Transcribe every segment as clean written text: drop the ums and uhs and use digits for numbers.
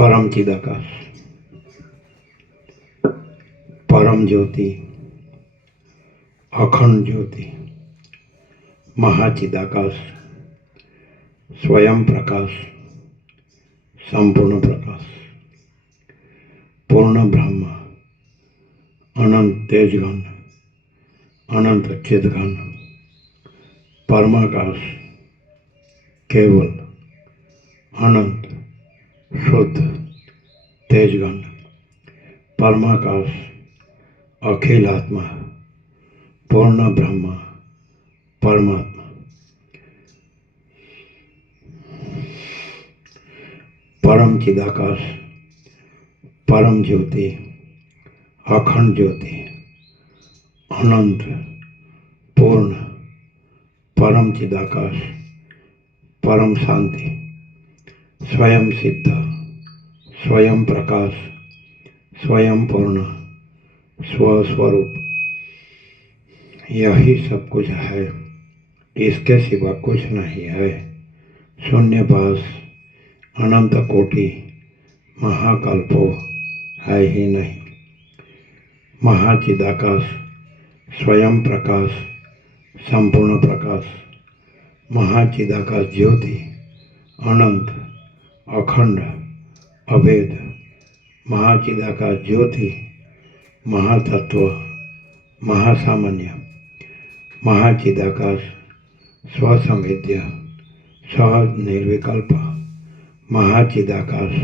परम चिदाकाश, परम ज्योति, अखंड ज्योति, महाचिदाकाश, स्वयं प्रकाश, संपूर्ण प्रकाश, पूर्ण ब्रह्म, अनंत तेजघन, अनंत चिदघन, परमाकाश, केवल अनंत शुद्ध तेजघन, परमाकाश, अखिल आत्मा, पूर्ण ब्रह्म, परमात्मा, परम चिदाकाश, परम ज्योति, अखंड ज्योति, अनंत पूर्ण परम चिदाकाश, परम शांति, स्वयं सिद्ध, स्वयं प्रकाश, स्वयं पूर्ण, स्वस्वरूप, यही सब कुछ है, इसके सिवा कुछ नहीं है। शून्यपास, अनंत कोटि, महाकल्पो है ही नहीं। महाचिदाकाश, स्वयं प्रकाश, संपूर्ण प्रकाश, महाचिदाकाश ज्योति, अनंत, अखंड, अभेद, महाचिदाकाश ज्योति, महातत्व, महासामान्य, महाचिदाकाश, स्वसंवेद्य, सहज निर्विकल्प, महाचिदाकाश,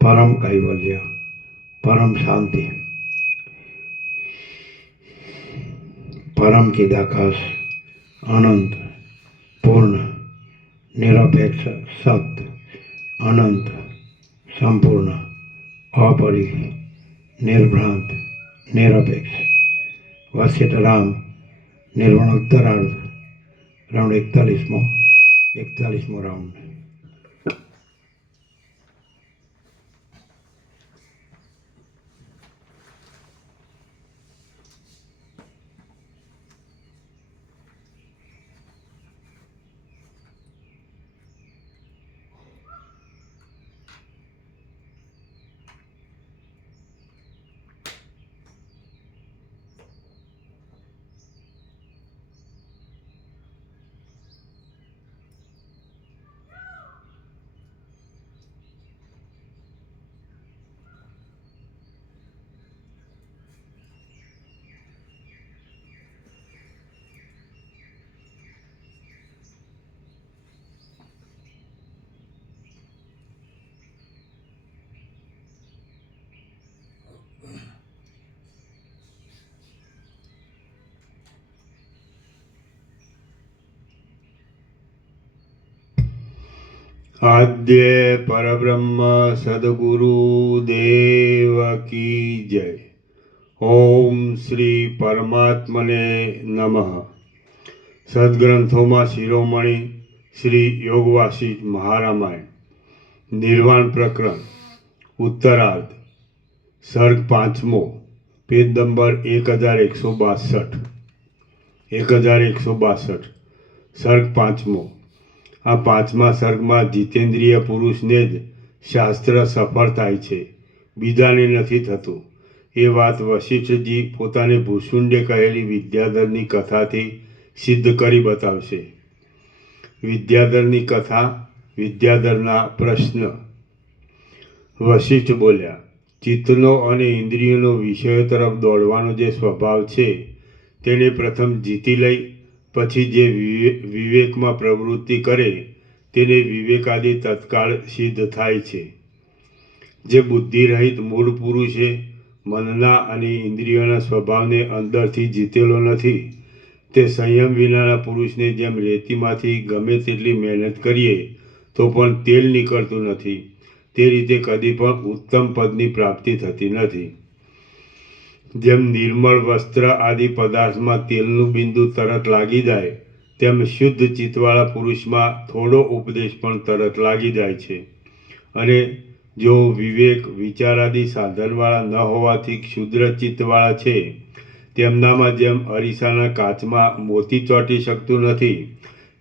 परम कैवल्य, परम शांति, परम चिदाकाश, अनंत पूर्ण निरपेक्ष सत्य, अनंत संपूर्ण अपरिग्रह निर्भ्रांत निरपेक्ष, वशिष्ठ राम निर्गुणोत्तरार्ध राउंड 41मो राउंड। आद्य परब्रह्म सद्गुरु देव की जय। ओम श्री परमात्मने नमः। सद्ग्रंथों शिरोमणि श्री योगवासिष्ठ महारामायण निर्वाण प्रकरण उत्तरार्ध सर्ग 5मो पेज नंबर 1162 सर्ग 5मो। आ 5મા સર્ગમાં જીતેન્દ્રિય પુરુષને જ શાસ્ત્ર સફળ થાય છે, બીજાને નથી થતું એ વાત વશિષ્ઠજી પોતાને ભૂષુંડે કહેલી વિદ્યાધરની કથાથી સિદ્ધ કરી બતાવશે। વિદ્યાધરની કથા, વિદ્યાધરના પ્રશ્ન। વશિષ્ઠ બોલ્યા, ચિત્તનો અને ઇન્દ્રિયોનો વિષયો તરફ દોડવાનો જે સ્વભાવ છે તેને પ્રથમ જીતી લઈ પછી જે વિવેકમાં પ્રવૃત્તિ કરે તેને વિવેકાદી તત્કાળ સિદ્ધ થાય છે। જે બુદ્ધિરહિત મૂળ પુરુષે મનના અને ઇન્દ્રિયોના સ્વભાવને અંદરથી જીતેલો નથી તે સંયમ વિનાના પુરુષને જેમ રેતીમાંથી ગમે તેટલી મહેનત કરીએ તો પણ તેલ નીકળતું નથી તે રીતે કદી પણ ઉત્તમ પદની પ્રાપ્તિ થતી નથી। જેમ નિર્મળ વસ્ત્ર આદિ પદાર્થમાં તેલનું બિંદુ તરત લાગી જાય તેમ શુદ્ધ ચિત્તવાળા પુરુષમાં થોડો ઉપદેશ પણ તરત લાગી જાય છે। અને જો વિવેક વિચારાદી સાધનવાળા ન હોવાથી ક્ષુદ્ર ચિત્તવાળા છે તેમનામાં જેમ અરીસાના કાચમાં મોતી ચોંટી શકતું નથી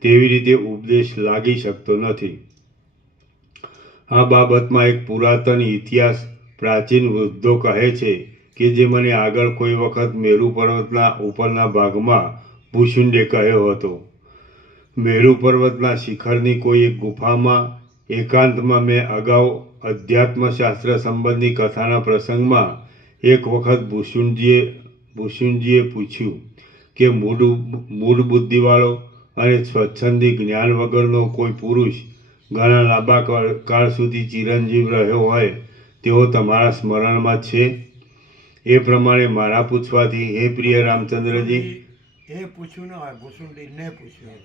તેવી રીતે ઉપદેશ લાગી શકતો નથી। આ બાબતમાં એક પુરાતન ઇતિહાસ પ્રાચીન વૃદ્ધો કહે છે કે જે મને આગળ કોઈ વખત મેરુ પર્વતના ઉપરના ભાગમાં ભૂશુંડે કહ્યો હતો. મેરુ પર્વતના શિખરની કોઈ એક ગુફામાં એકાંતમાં મેં અગાઉ અધ્યાત્મશાસ્ત્ર સંબંધી કથાના પ્રસંગમાં એક વખત ભૂશુંડજીએ પૂછ્યું કે મૂળ બુદ્ધિવાળો અને સ્વચ્છંદી જ્ઞાન વગરનો કોઈ પુરુષ ઘણા લાંબા કાળ સુધી ચિરંજીવ રહ્યો હોય તેઓ તમારા સ્મરણમાં છે? એ પ્રમાણે મારા પૂછવાથી, હે પ્રિય રામચંદ્રજી, એ પૂછ્યું ન હોય, ભૂસુંડીને પૂછ્યું.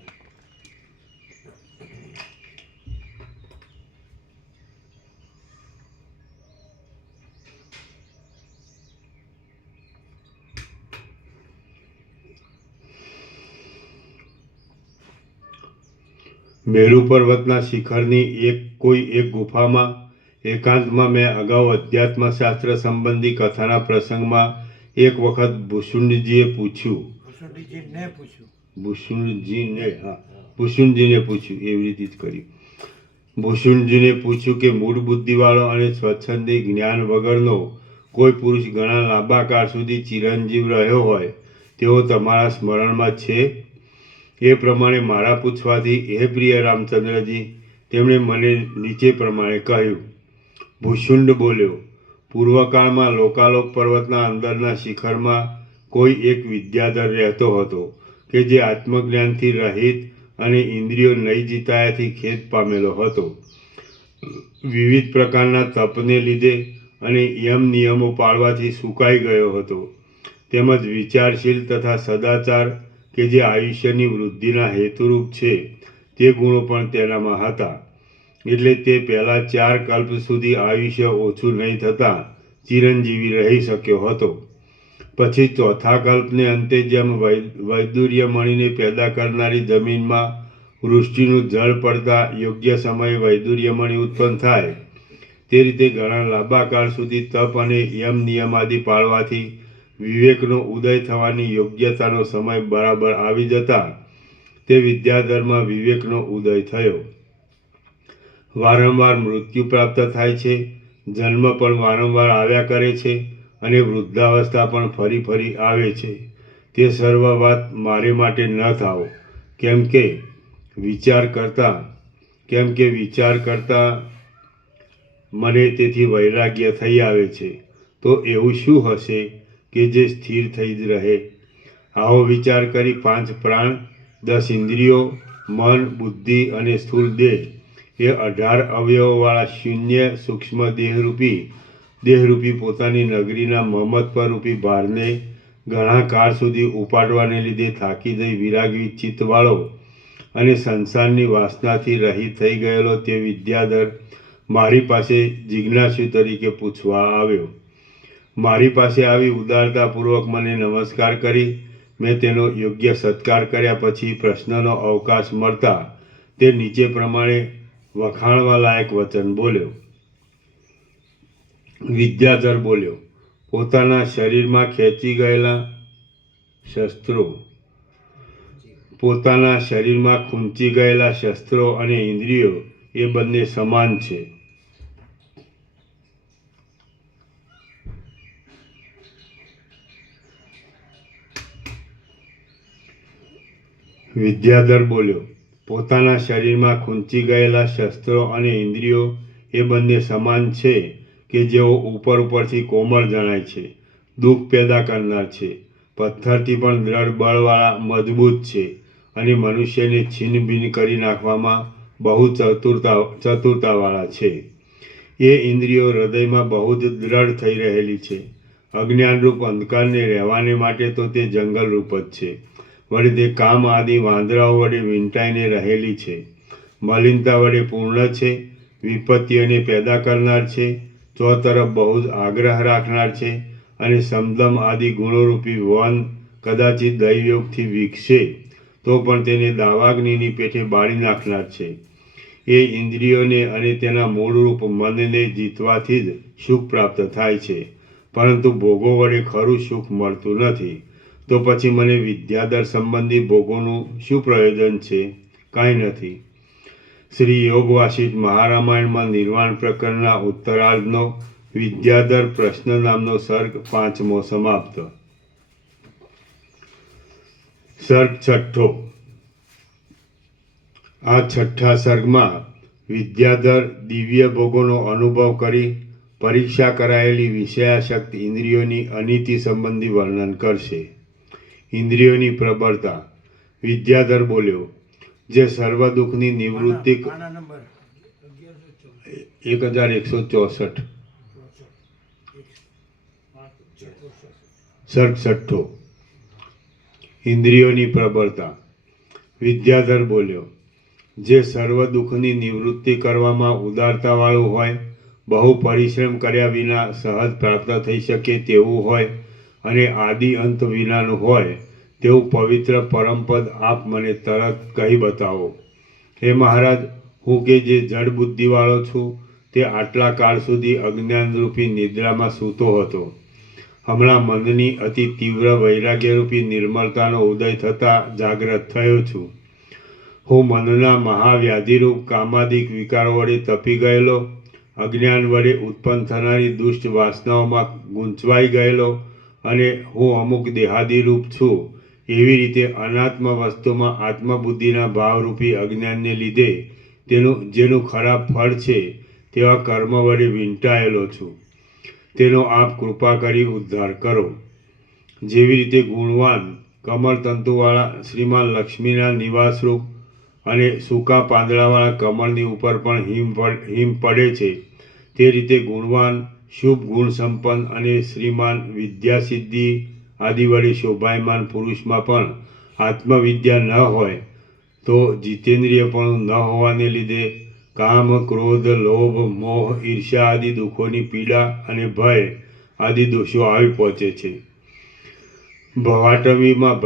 મેરુ પર્વતના શિખરની કોઈ એક ગુફામાં એકાંતમાં મેં અગાઉ અધ્યાત્મશાસ્ત્ર સંબંધી કથાના પ્રસંગમાં એક વખત ભૂશુંડજીએ પૂછ્યું. ભૂશુંડજીને પૂછ્યું એવી રીતે જ કર્યું. ભૂશુંડજીને પૂછ્યું કે મૂળ બુદ્ધિવાળો અને સ્વચ્છંદી જ્ઞાન વગરનો કોઈ પુરુષ ઘણા લાંબા કાળ સુધી ચિરંજીવ રહ્યો હોય તેઓ તમારા સ્મરણમાં છે? એ પ્રમાણે મારા પૂછવાથી, હે પ્રિય રામચંદ્રજી, તેમણે મને નીચે પ્રમાણે કહ્યું. ભૂશુંડ બોલ્યો, પૂર્વકાળમાં લોકાલોક પર્વતના અંદરના શિખરમાં કોઈ એક વિદ્યાધર રહેતો હતો કે જે આત્મજ્ઞાનથી રહિત અને ઇન્દ્રિયો નહીં જીતાયાથી ખેદ પામેલો હતો. વિવિધ પ્રકારના તપને લીધે અને નિયમો પાળવાથી સુકાઈ ગયો હતો. તેમજ વિચારશીલ તથા સદાચાર કે જે આયુષ્યની વૃદ્ધિના હેતુરૂપ છે તે ગુણો પણ તેનામાં હતા. એટલે તે પહેલાં 4 કલ્પ સુધી આયુષ્ય ઓછું નહીં થતાં ચિરંજીવી રહી શક્યો હતો. પછી 4થા કલ્પને અંતે જેમ વૈદુર્ય મણીને પેદા કરનારી જમીનમાં વૃષ્ટિનું જળ પડતા યોગ્ય સમયે વૈદુર્ય મણી ઉત્પન્ન થાય તે રીતે ઘણા લાંબા કાળ સુધી તપ અને નિયમ આદિ પાળવાથી વિવેકનો ઉદય થવાની યોગ્યતાનો સમય બરાબર આવી જતા તે વિદ્યાધરમાં વિવેકનો ઉદય થયો. વારંવાર મૃત્યુ પ્રાપ્ત થાય છે, જન્મ પણ વારંવાર આવ્યા કરે છે અને વૃદ્ધાવસ્થા પણ ફરી આવે છે. તે સર્વ વાત મારે માટે ન થાઓ, કેમ કે વિચાર કરતા મને તેથી વૈરાગ્ય થઈ આવે છે. તો એવું શું હશે કે જે સ્થિર થઈ જ રહે? આવો વિચાર કરી 5 પ્રાણ, 10 ઇન્દ્રિયો, મન, બુદ્ધિ અને સ્થૂળ દેહ એ 18 અવયવોવાળા શૂન્ય સૂક્ષ્મ દેહરૂપી પોતાની નગરીના મમત્વરૂપી ભારને ઘણા કાળ સુધી ઉપાડવાને લીધે થાકી જઈ વિરાગી ચિત્તવાળો અને સંસારની વાસનાથી રહિત થઈ ગયેલો તે વિદ્યાધર મારી પાસે જિજ્ઞાસુ તરીકે પૂછવા આવ્યો. મારી પાસે આવી ઉદારતાપૂર્વક મને નમસ્કાર કરી મેં તેનો યોગ્ય સત્કાર કર્યા પછી પ્રશ્નનો અવકાશ મળતા તે નીચે પ્રમાણે વખાણવા લાયક વચન બોલ્યો. વિદ્યાધર બોલ્યો, પોતાના શરીરમાં ખેંચી ગયેલા ખૂંચી ગયેલા શસ્ત્રો અને ઇન્દ્રિયો એ બંને સમાન છે. વિદ્યાધર બોલ્યો, પોતાના શરીરમાં ખૂંચી ગયેલા શસ્ત્રો અને ઇન્દ્રિયો એ બંને સમાન છે કે જેઓ ઉપરથી કોમળ જણાય છે, દુઃખ પેદા કરનાર છે, પથ્થરથી પણ દ્રઢ બળવાળા મજબૂત છે અને મનુષ્યને છીન ભીન કરી નાખવામાં બહુ ચતુરતાવાળા છે. એ ઇન્દ્રિયો હૃદયમાં બહુ જ દ્રઢ થઈ રહેલી છે. અજ્ઞાનરૂપ અંધકારને રહેવાને માટે તો તે જંગલરૂપ જ છે. વળી તે કામ આદિ વાંદરાઓ વડે વીંટાઈને રહેલી છે. મલિનતા વડે પૂર્ણ છે, વિપત્તિઓને પેદા કરનાર છે, ચોતરફ બહુ જ આગ્રહ રાખનાર છે અને સમદમ આદિ ગુણોરૂપી વન કદાચિત દૈવયોગથી વિકસે તો પણ તેને દાવાગ્નિની પેઠે બાળી નાખનાર છે. એ ઇન્દ્રિયોને અને તેના મૂળરૂપ મનને જીતવાથી જ સુખ પ્રાપ્ત થાય છે, પરંતુ ભોગો વડે ખરું સુખ મળતું નથી. તો પછી મને વિદ્યાધર સંબંધી ભોગોનું શું પ્રયોજન છે? કાંઈ નથી. શ્રી યોગ વાસિષ્ઠ મહારામાયણમાં નિર્વાણ પ્રકરણના ઉત્તરાર્ધનો વિદ્યાધર પ્રશ્ન નામનો સર્ગ 5મો સમાપ્ત. સર્ગ 6. આ છઠ્ઠા સર્ગમાં વિદ્યાધર દિવ્ય ભોગોનો અનુભવ કરી પરીક્ષા કરાયેલી વિષયાસક્ત ઇન્દ્રિયોની અનિતિ સંબંધી વર્ણન કરશે. ઇન્દ્રિયોની પ્રબળતા. વિદ્યાધર બોલ્યો, જે સર્વ દુઃખની નિવૃત્તિ 1164. સર્ગ 6. ઇન્દ્રિયોની પ્રબળતા. વિદ્યાધર બોલ્યો, જે સર્વ દુઃખની નિવૃત્તિ કરવામાં ઉદારતાવાળું હોય, બહુ પરિશ્રમ કર્યા વિના સહજ પ્રાપ્ત થઈ શકે તેવું હોય અને આદિ અંત વિનાનું હોય તેવું પવિત્ર પરમપદ આપ મને તરત કહી બતાવો. હે મહારાજ, હું કે જે જડ બુદ્ધિવાળો છું તે આટલા કાળ સુધી અજ્ઞાનરૂપી નિદ્રામાં સૂતો હતો. હમણાં મનની અતિ તીવ્ર વૈરાગ્યરૂપી નિર્મળતાનો ઉદય થતાં જાગ્રત થયો છું. હું મનના મહાવ્યાધિરૂપ કામાદિક વિકારો વડે તપી ગયેલો, અજ્ઞાન વડે ઉત્પન્ન થનારી દુષ્ટ વાસનાઓમાં ગૂંચવાઈ ગયેલો અને હું અમુક દેહાદિરૂપ છું એવી રીતે અનાત્મ વસ્તુમાં આત્મબુદ્ધિના ભાવરૂપી અજ્ઞાનને લીધે જેનું ખરાબ ફળ છે તેવા કર્મ વડે વીંટાયેલો છું. તેનો આપ કૃપા કરી ઉદ્ધાર કરો. જેવી રીતે ગુણવાન કમળતંતુવાળા શ્રીમાન લક્ષ્મીના નિવાસરૂપ અને સૂકા પાંદડાવાળા કમળની ઉપર પણ હિમ પડે છે, તે રીતે ગુણવાન શુભ ગુણ સંપન્ન અને શ્રીમાન વિદ્યાસિદ્ધિ આદિ વડે શોભાયમાન પુરુષમાં પણ આત્મવિદ્યા ન હોય તો જીતેન્દ્રિયપણું ન હોવાને લીધે કામ, ક્રોધ, લોભ, મોહ, ઈર્ષ્યા આદિ દુઃખોની પીડા અને ભય આદિ દોષો આવી પહોંચે છે. ભવાટવીમાં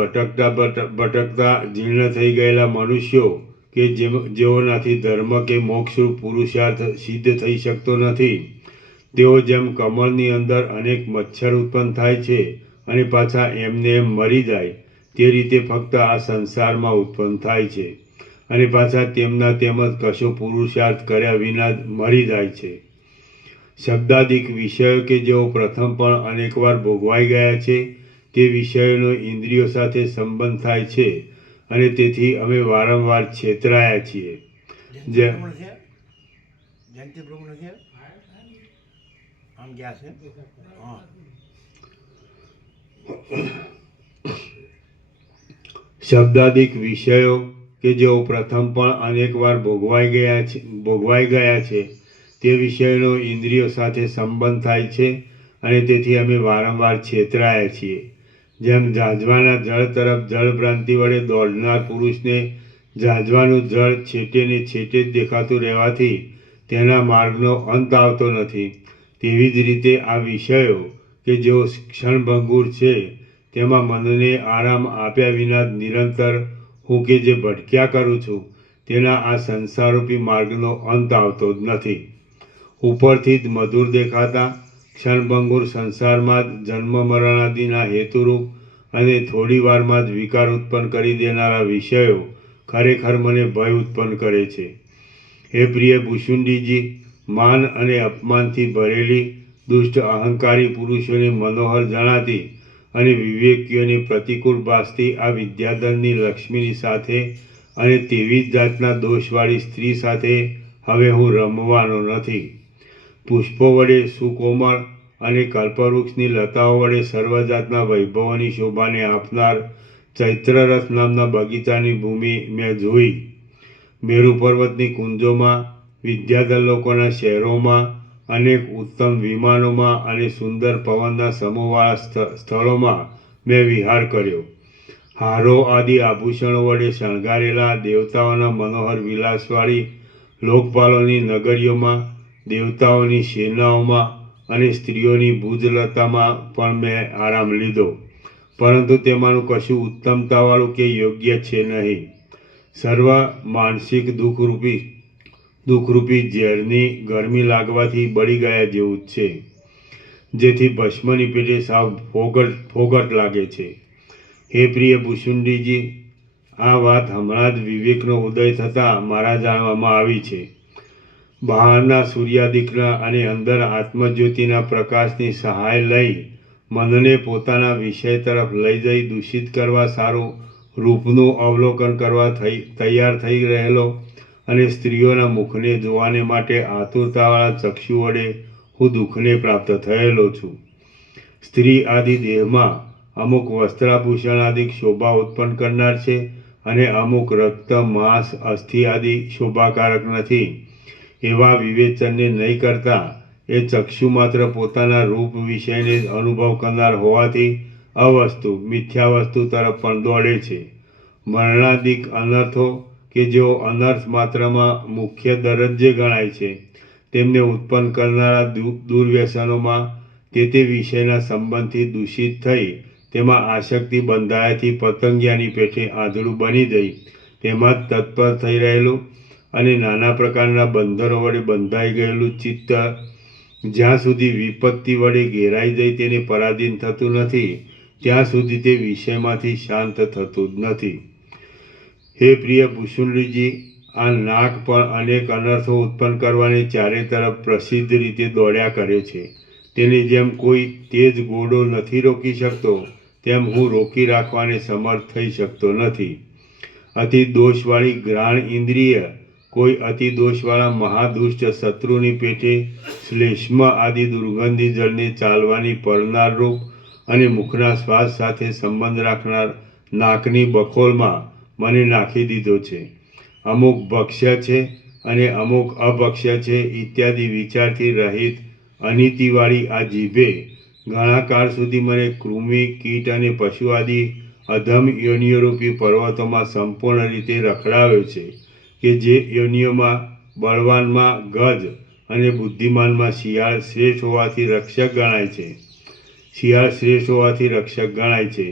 ભટકતા જીર્ણ થઈ ગયેલા મનુષ્યો કે જેઓનાથી ધર્મ કે મોક્ષરૂપ પુરુષાર્થ સિદ્ધ થઈ શકતો નથી, તેઓ જેમ કમળની અંદર અનેક મચ્છર ઉત્પન્ન થાય છે અને પાછા એમને એમ મરી જાય, તે રીતે ફક્ત આ સંસારમાં ઉત્પન્ન થાય છે અને પાછા તેમના તેમજ કશો પુરુષાર્થ કર્યા વિના જ મરી જાય છે. શબ્દાદિક વિષયો કે જેઓ પ્રથમ પણ અનેકવાર ભોગવાઈ ગયા છે તે વિષયોનો ઇન્દ્રિયો સાથે સંબંધ થાય છે અને તેથી અમે વારંવાર છેતરાયા છીએ. શબ્દાદિક વિષયો કે જેઓ પ્રથમ પણ અનેકવાર ભોગવાઈ ગયા છે તે વિષયોનો ઇન્દ્રિયો સાથે સંબંધ થાય છે અને તેથી અમે વારંવાર છેતરાયા છીએ. જેમ ઝાંઝવાના જળ તરફ જળભ્રાંતિ વડે દોડનાર પુરુષને ઝાંઝવાનું જળ છેટે ને છેટે જ દેખાતું રહેવાથી તેના માર્ગનો અંત આવતો નથી, તેવી જ રીતે આ વિષયો કે જેઓ ક્ષણભંગુર છે તેમાં મનને આરામ આપ્યા વિના જ નિરંતર હું કે જે ભટક્યા કરું છું તેના આ સંસારરૂપી માર્ગનો અંત આવતો જ નથી. ઉપરથી જ મધુર દેખાતા ક્ષણભંગુર સંસારમાં જ જન્મ મરણાદિના હેતુરૂપ અને થોડી વારમાં જ વિકાર ઉત્પન્ન કરી દેનારા વિષયો ખરેખર મને ભય ઉત્પન્ન કરે છે. હે પ્રિય ભુષુંડીજી, માન અને અપમાનથી ભરેલી દુષ્ટ અહંકારી પુરુષોની મનોહર જણાતી અને વિવેકીઓની પ્રતિકૂળ ભાસતી આ વિદ્યાધરની લક્ષ્મીની સાથે અને તેવી જ જાતના દોષવાળી સ્ત્રી સાથે હવે હું રમવાનો નથી. પુષ્પો વડે સુકોમળ અને કલ્પવૃક્ષની લતાઓ વડે સર્વજાતના વૈભવોની શોભાને આપનાર ચૈત્રરથ નામના બગીચાની ભૂમિ મેં જોઈ. મેરુ પર્વતની કુંજોમાં, વિદ્યાધર લોકોના શહેરોમાં, અનેક ઉત્તમ વિમાનોમાં અને સુંદર પવનના સમૂહવાળા સ્થળોમાં મેં વિહાર કર્યો. હારો આદિ આભૂષણો વડે શણગારેલા દેવતાઓના મનોહર વિલાસવાળી લોકપાલોની નગરીઓમાં, દેવતાઓની સેનાઓમાં અને સ્ત્રીઓની ભુજલતામાં પણ મેં આરામ લીધો, પરંતુ તેમાંનું કશું ઉત્તમતાવાળું કે યોગ્ય છે નહીં. સર્વ માનસિક દુઃખરૂપી ઝેરની ગરમી લાગવાથી બળી ગયા જેવું જ છે, જેથી ભસ્મની પેટે સાવ ફોગટ લાગે છે. હે પ્રિય ભુષુંડીજી, આ વાત હમણાં જ વિવેકનો ઉદય થતાં મારા જાણવામાં આવી છે. બહારના સૂર્યાદિકના અને અંદર આત્મજ્યોતિના પ્રકાશની સહાય લઈ મનને પોતાના વિષય તરફ લઈ જઈ દૂષિત કરવા સારું રૂપનું અવલોકન કરવા તૈયાર થઈ રહેલો અને સ્ત્રીઓના મુખને જોવાને માટે આતુરતાવાળા ચક્ષુ વડે હું દુઃખને પ્રાપ્ત થયેલો છું. સ્ત્રી આદિ દેહમાં અમુક વસ્ત્રાભૂષણ આદિ શોભા ઉત્પન્ન કરનાર છે અને અમુક રક્ત માંસ અસ્થિ આદિ શોભાકારક નથી. એવા વિવેચનને નહીં કરતા એ ચક્ષુ માત્ર પોતાના રૂપ વિષયને જ અનુભવ કરનાર હોવાથી અવસ્તુ મિથ્યા વસ્તુ તરફ પણ દોડે છે. મરણાદિક અનર્થો કે જેઓ અનર્થ માત્રમાં મુખ્ય દરજ્જે ગણાય છે, તેમને ઉત્પન્ન કરનારા દુર્વ્યસનોમાં તે વિષયના સંબંધથી દૂષિત થઈ તેમાં આસક્તિ બંધાયાથી પતંગિયાની પેઠે આંધળું બની જઈ તેમાં જ તત્પર થઈ રહેલું અને નાના પ્રકારના બંધનો વડે બંધાઈ ગયેલું ચિત્ત જ્યાં સુધી વિપત્તિ વડે ઘેરાઈ જઈ તેને પરાધીન થતું નથી ત્યાં સુધી તે વિષયમાંથી શાંત થતું જ નથી. હે પ્રિય ભૂષુંડજી, આ નાક પણ અનેક અનર્થો ઉત્પન્ન કરવાની ચારે તરફ પ્રસિદ્ધ રીતે દોડ્યા કરે છે. તેની જેમ કોઈ તેજ ઘોડો નથી રોકી શકતો, તેમ હું રોકી રાખવાને સમર્થ થઈ શકતો નથી. અતિ દોષવાળી ઘ્રાણ ઇન્દ્રિય કોઈ અતિ દોષવાળા મહાદુષ્ટ શત્રુની પેઠે શ્લેષ્મ આદિ દુર્ગંધી જળને ચાલવાની પરનાર રૂપ અને મુખના શ્વાસ સાથે સંબંધ રાખનાર નાકની બખોલમાં મને નાખી દીધો છે. અમુક ભક્ષ્ય છે અને અમુક અભક્ષ્ય છે ઇત્યાદિ વિચારથી રહિત અનીતિવાળી આ જીભે ઘણા કાળ સુધી મને કૃમિ, કીટ અને પશુ આદિ અધમ યોનિઓરૂપી પર્વતોમાં સંપૂર્ણ રીતે રખડાવ્યો છે કે જે યોનિઓમાં બળવાનમાં ગજ અને બુદ્ધિમાનમાં શિયાળ શ્રેષ્ઠ હોવાથી રક્ષક ગણાય છે.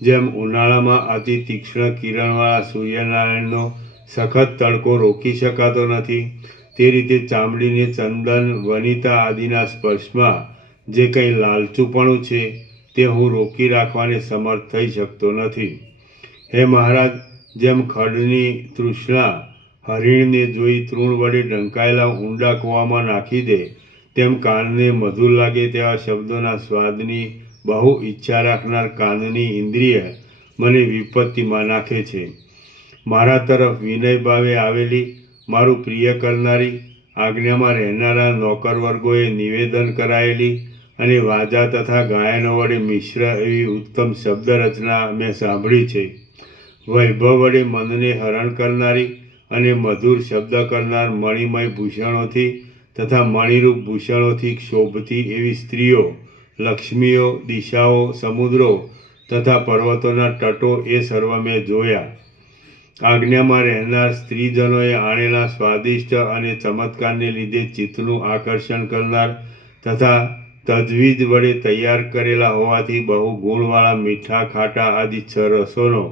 જેમ ઉનાળામાં અતિ તીક્ષ્ણ કિરણવાળા સૂર્યનારાયણનો સખત તડકો રોકી શકાતો નથી, તે રીતે ચામડીને ચંદન, વનિતા આદિના સ્પર્શમાં જે કંઈ લાલચુપણું છે તે હું રોકી રાખવાને સમર્થ થઈ શકતો નથી. હે મહારાજ, જેમ ખડની તૃષ્ણા હરિણને જોઈ તૃણ વડે ઢંકાયેલા ઊંડા કૂવામાં નાખી દે, તેમ કાનને મધુર લાગે તેવા શબ્દોના સ્વાદની બહુ ઈચ્છા રાખનાર કાનની ઇન્દ્રિય મને વિપત્તિમાં નાખે છે. મારા તરફ વિનય ભાવે આવેલી, મારું પ્રિય કરનારી, આજ્ઞામાં રહેનારા નોકર વર્ગોએ નિવેદન કરાયેલી અને વાજા તથા ગાયનો વડે મિશ્ર એવી ઉત્તમ શબ્દ રચના મેં સાંભળી છે. વૈભવ વડે મનને હરણ કરનારી અને મધુર શબ્દ કરનાર મણિમય ભૂષણોથી તથા મણિરૂપ ભૂષણોથી શોભતી એવી સ્ત્રીઓ, લક્ષ્મીઓ, દિશાઓ, સમુદ્રો તથા પર્વતોના તટો એ સર્વ મેં જોયા. આજ્ઞામાં રહેનાર સ્ત્રીજનોએ આણેલા સ્વાદિષ્ટ અને ચમત્કારને લીધે ચિત્તનું આકર્ષણ કરનાર તથા તજવીજ વડે તૈયાર કરેલા હોવાથી બહુ ગુણવાળા મીઠા, ખાટા આદિ 6 રસોનો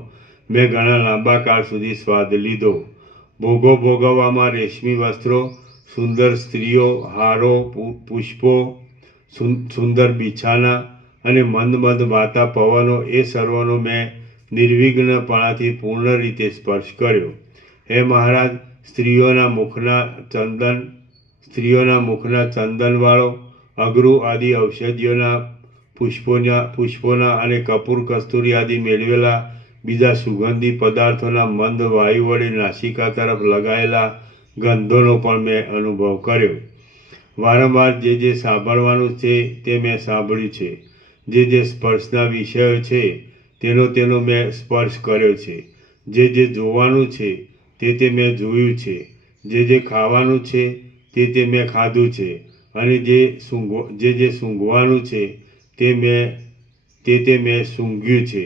મેં ઘણા લાંબા કાળ સુધી સ્વાદ લીધો. ભોગો ભોગવવામાં રેશમી વસ્ત્રો, સુંદર સ્ત્રીઓ, હારો, પુષ્પો, સુંદર બિછાના અને મંદ મંદ વાતા પવનો એ સર્વનો મેં નિર્વિઘ્નપણાથી પૂર્ણ રીતે સ્પર્શ કર્યો. હે મહારાજ, સ્ત્રીઓના મુખના ચંદનવાળો, અગરુ આદિ ઔષધિઓના પુષ્પોના અને કપૂર, કસ્તુરી આદિ મેળવેલા બીજા સુગંધી પદાર્થોના મંદ વાયુ વડે નાસિકા તરફ લગાયેલા ગંધોનો પણ મેં અનુભવ કર્યો. વારંવાર જે સાંભળવાનું છે તે મેં સાંભળ્યું છે, જે સ્પર્શના વિષયો છે તેનો મેં સ્પર્શ કર્યો છે, જે જોવાનું છે તે મેં જોયું છે, જે ખાવાનું છે તે મેં ખાધું છે અને જે સૂંઘવાનું છે તે મેં સૂંઘ્યું છે.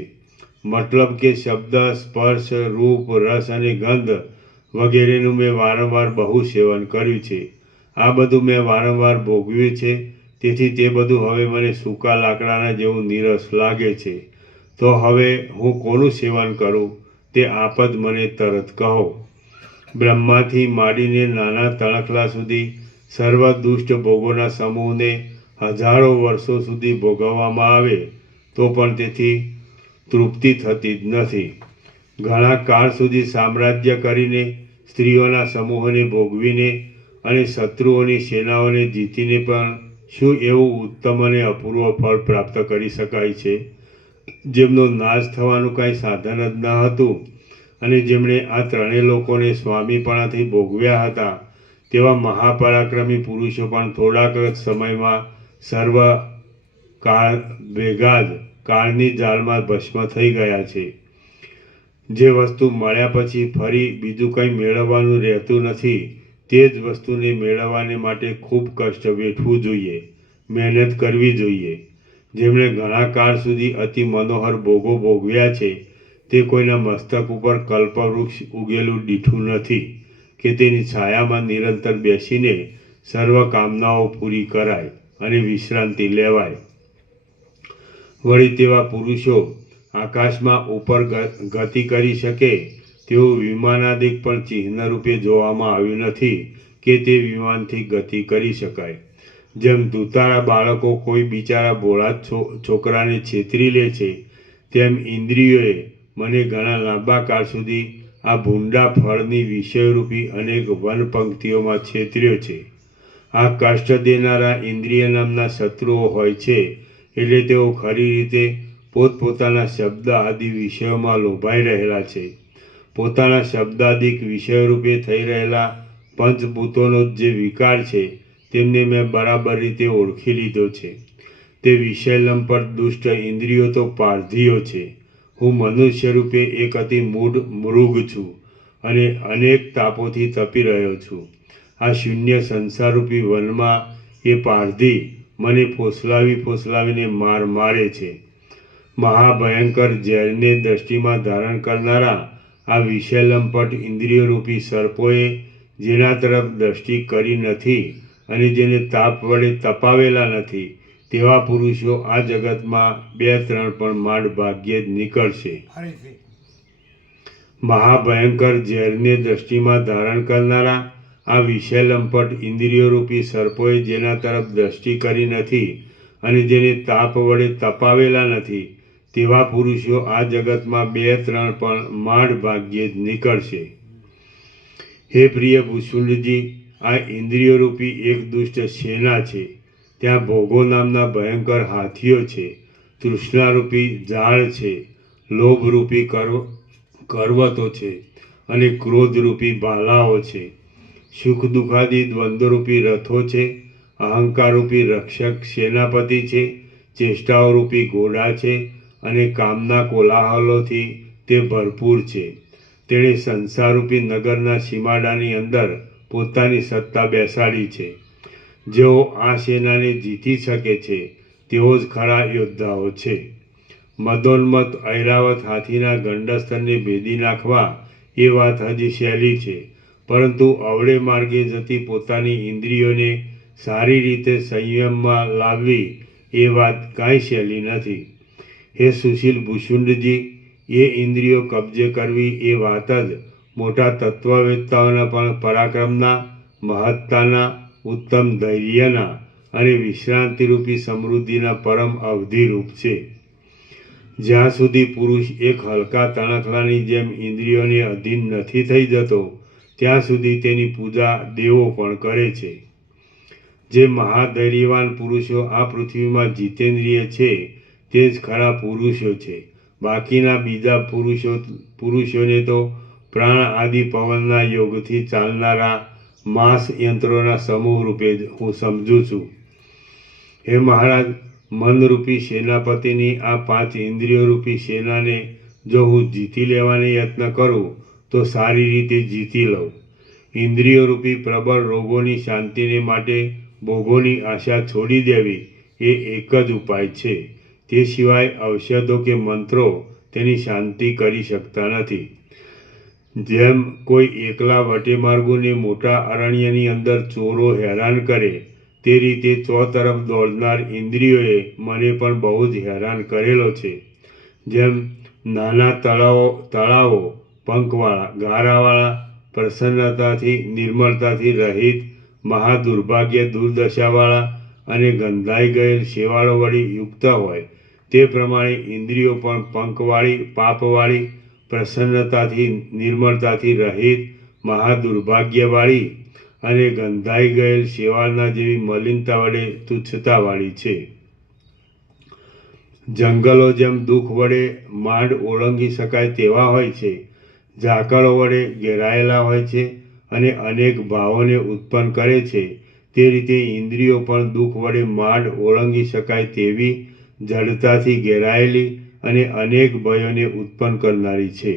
મતલબ કે શબ્દ, સ્પર્શ, રૂપ, રસ અને ગંધ વગેરેનું મેં વારંવાર બહુ સેવન કર્યું છે. આ બધું મેં વારંવાર ભોગવ્યું છે, તેથી તે બધું હવે મને સૂકા લાકડાના જેવું નીરસ લાગે છે. તો હવે હું કોનું સેવન કરું તે આપ જ મને તરત કહો. બ્રહ્માથી માંડીને નાના તણખલા સુધી સર્વ દુષ્ટ ભોગોના સમૂહને હજારો વર્ષો સુધી ભોગવવામાં આવે તો પણ તેથી તૃપ્તિ થતી જ નથી. ઘણા કાળ સુધી સામ્રાજ્ય કરીને, સ્ત્રીઓના સમૂહોને ભોગવીને અને શત્રુઓની સેનાઓને જીતીને પણ શું એવું ઉત્તમ અને અપૂર્વ ફળ પ્રાપ્ત કરી શકાય છે? જેમનો નાશ થવાનું કાંઈ સાધન જ ન હતું અને જેમણે આ ત્રણેય લોકોને સ્વામીપણાથી ભોગવ્યા હતા, તેવા મહાપરાક્રમી પુરુષો પણ થોડાક જ સમયમાં સર્વ કાળ ભેગા જ કાળની જાળમાં ભસ્મ થઈ ગયા છે. જે વસ્તુ મળ્યા પછી ફરી બીજું કંઈ મેળવવાનું રહેતું નથી, તે જ વસ્તુને મેળવવાને માટે ખૂબ કષ્ટ વેઠવું જોઈએ, મહેનત કરવી જોઈએ. જેમણે ઘણા કાળ સુધી અતિ મનોહર ભોગો ભોગવ્યા છે, તે કોઈના મસ્તક ઉપર કલ્પવૃક્ષ ઉગેલું દીઠું નથી કે તેની છાયામાં નિરંતર બેસીને સર્વ કામનાઓ પૂરી કરાય અને વિશ્રાંતિ લેવાય. વળી તેવા પુરુષો આકાશમાં ઉપર ગતિ કરી શકે તેવું વિમાનાદિક પણ ચિહ્નરૂપે જોવામાં આવ્યું નથી કે તે વિમાનથી ગતિ કરી શકાય. જેમ દૂતાળા બાળકો કોઈ બિચારા ભોળા છોકરાને છેતરી લે છે, તેમ ઇન્દ્રિયોએ મને ઘણા લાંબા કાળ સુધી આ ભૂંડા ફળની વિષયરૂપી અનેક વનપંક્તિઓમાં છેતર્યો છે. આ કષ્ટ દેનારા ઇન્દ્રિય નામના શત્રુઓ હોય છે, એટલે તેઓ ખરી રીતે પોતપોતાના શબ્દ આદિ વિષયોમાં લોભાઈ રહેલા છે. પોતાના શબ્દાદિક વિષયરૂપે થઈ રહેલા પંચભૂતોનો જે વિકાર છે, તેમને મેં બરાબર રીતે ઓળખી લીધો છે. તે વિષયલંપટ દુષ્ટ ઇન્દ્રિયો તો પારધીઓ છે. હું મનુષ્ય રૂપે એક અતિ મૂઢ મૃગ છું અને અનેક તાપોથી તપી રહ્યો છું. આ શૂન્ય સંસારરૂપી વનમાં એ પારધી મને ફોસલાવીને મારે છે. મહાભયંકર ઝેરને દ્રષ્ટિમાં ધારણ કરનારા આ વિષયલંપટ ઇન્દ્રિયરૂપી સર્પોએ જેના તરફ દ્રષ્ટિ કરી નથી અને જેને તાપ વડે તપાવેલા નથી, તેવા પુરુષો આ જગતમાં 2-3 પણ માંડ ભાગ્યે જ નીકળશે. મહાભયંકર ઝેરને દ્રષ્ટિમાં ધારણ કરનારા આ વિષયલંપટ ઇન્દ્રિયોરૂપી સર્પોએ જેના તરફ દ્રષ્ટિ કરી નથી અને જેને તાપ વડે તપાવેલા નથી, તેવા પુરુષો આ જગતમાં 2-3 પણ માંડ ભાગ્યે જ નીકળશે. હે પ્રિય ભૂષુંડજી, આ ઇન્દ્રિયોરૂપી એક દુષ્ટ સેના છે. ત્યાં ભોગો નામના ભયંકર હાથીઓ છે, તૃષ્ણારૂપી ઝાડ છે, લોભરૂપી કરવતો છે અને ક્રોધરૂપી ભાલાઓ છે. સુખ દુઃખાદી દ્વંદ્વરૂપી રથો છે, અહંકારરૂપી રક્ષક સેનાપતિ છે, ચેષ્ટાઓરૂપી ઘોડા છે અને કામના કોલાહલોથી તે ભરપૂર છે. તેણે સંસારરૂપી નગરના સીમાડાની અંદર પોતાની સત્તા બેસાડી છે. જેઓ આ સેનાને જીતી શકે છે, તેઓ જ ખરા યોદ્ધાઓ છે. મદોન્મત્ત ઐરાવત હાથીના ગંડસ્તરને ભેદી નાખવા એ વાત હજી સહેલી છે, પરંતુ અવળે માર્ગે જતી પોતાની ઇન્દ્રિયોને સારી રીતે સંયમમાં લાવવી એ વાત કાંઈ સહેલી નથી. હે સુશીલ ભૂષુંડજી, એ ઇન્દ્રિયો કબજે કરવી એ વાત જ મોટા તત્વવેત્તાઓના પણ પરાક્રમના, મહત્તાના, ઉત્તમ ધૈર્યના અને વિશ્રાંતિરૂપી સમૃદ્ધિના પરમ અવધિરૂપ છે. જ્યાં સુધી પુરુષ એક હલકા તણખલાની જેમ ઇન્દ્રિયોને અધીન નથી થઈ જતો, ત્યાં સુધી તેની પૂજા દેવો પણ કરે છે. જે મહાધૈર્યવાન પુરુષો આ પૃથ્વીમાં જીતેન્દ્રિય છે, તે જ ખરા પુરુષો છે. બાકીના બીજા પુરુષોને તો પ્રાણ આદિ પવનના યોગથી ચાલનારા માસ યંત્રોના સમૂહ રૂપે જ હું સમજું છું. હે મહારાજ, મનરૂપી સેનાપતિની આ 5 ઇન્દ્રિયોરૂપી સેનાને જો હું જીતી લેવાને યત્ન કરું તો સારી રીતે જીતી લઉં. ઇન્દ્રિયોરૂપી પ્રબળ રોગોની શાંતિને માટે ભોગોની આશા છોડી દેવી એ એક જ ઉપાય છે. તે સિવાય ઔષધો કે મંત્રો તેની શાંતિ કરી શકતા નથી. જેમ કોઈ એકલા વટેમાર્ગુને મોટા અરણ્યની અંદર ચોરો હેરાન કરે, તે રીતે ચોતરફ દોડનાર ઇન્દ્રિયોએ મને પણ બહુ જ હેરાન કરેલો છે. જેમ નાના તળાવો, પંખવાળા, ગારાવાળા, પ્રસન્નતાથી, નિર્મળતાથી રહિત, મહાદુર્ભાગ્ય દુર્દશાવાળા અને ગંધાઈ ગયેલ શેવાળો વળી યુક્ત હોય, તે પ્રમાણે ઇન્દ્રિયો પણ પંખવાળી, પાપવાળી, પ્રસન્નતાથી નિર્મળતાથી રહિત, મહાદુર્ભાગ્યવાળી અને ગંધાઈ ગયેલ શેવાળના જેવી મલિનતા વડે તુચ્છતાવાળી છે. જંગલો જેમ દુઃખ વડે માંડ ઓળંગી શકાય તેવા હોય છે, ઝાકળો વડે ઘેરાયેલા હોય છે અને અનેક ભાવોને ઉત્પન્ન કરે છે, તે રીતે ઇન્દ્રિયો પણ દુઃખ વડે માંડ ઓળંગી શકાય તેવી જડતાથી ઘેરાયેલી અને અનેક ભયોને ઉત્પન્ન કરનારી છે.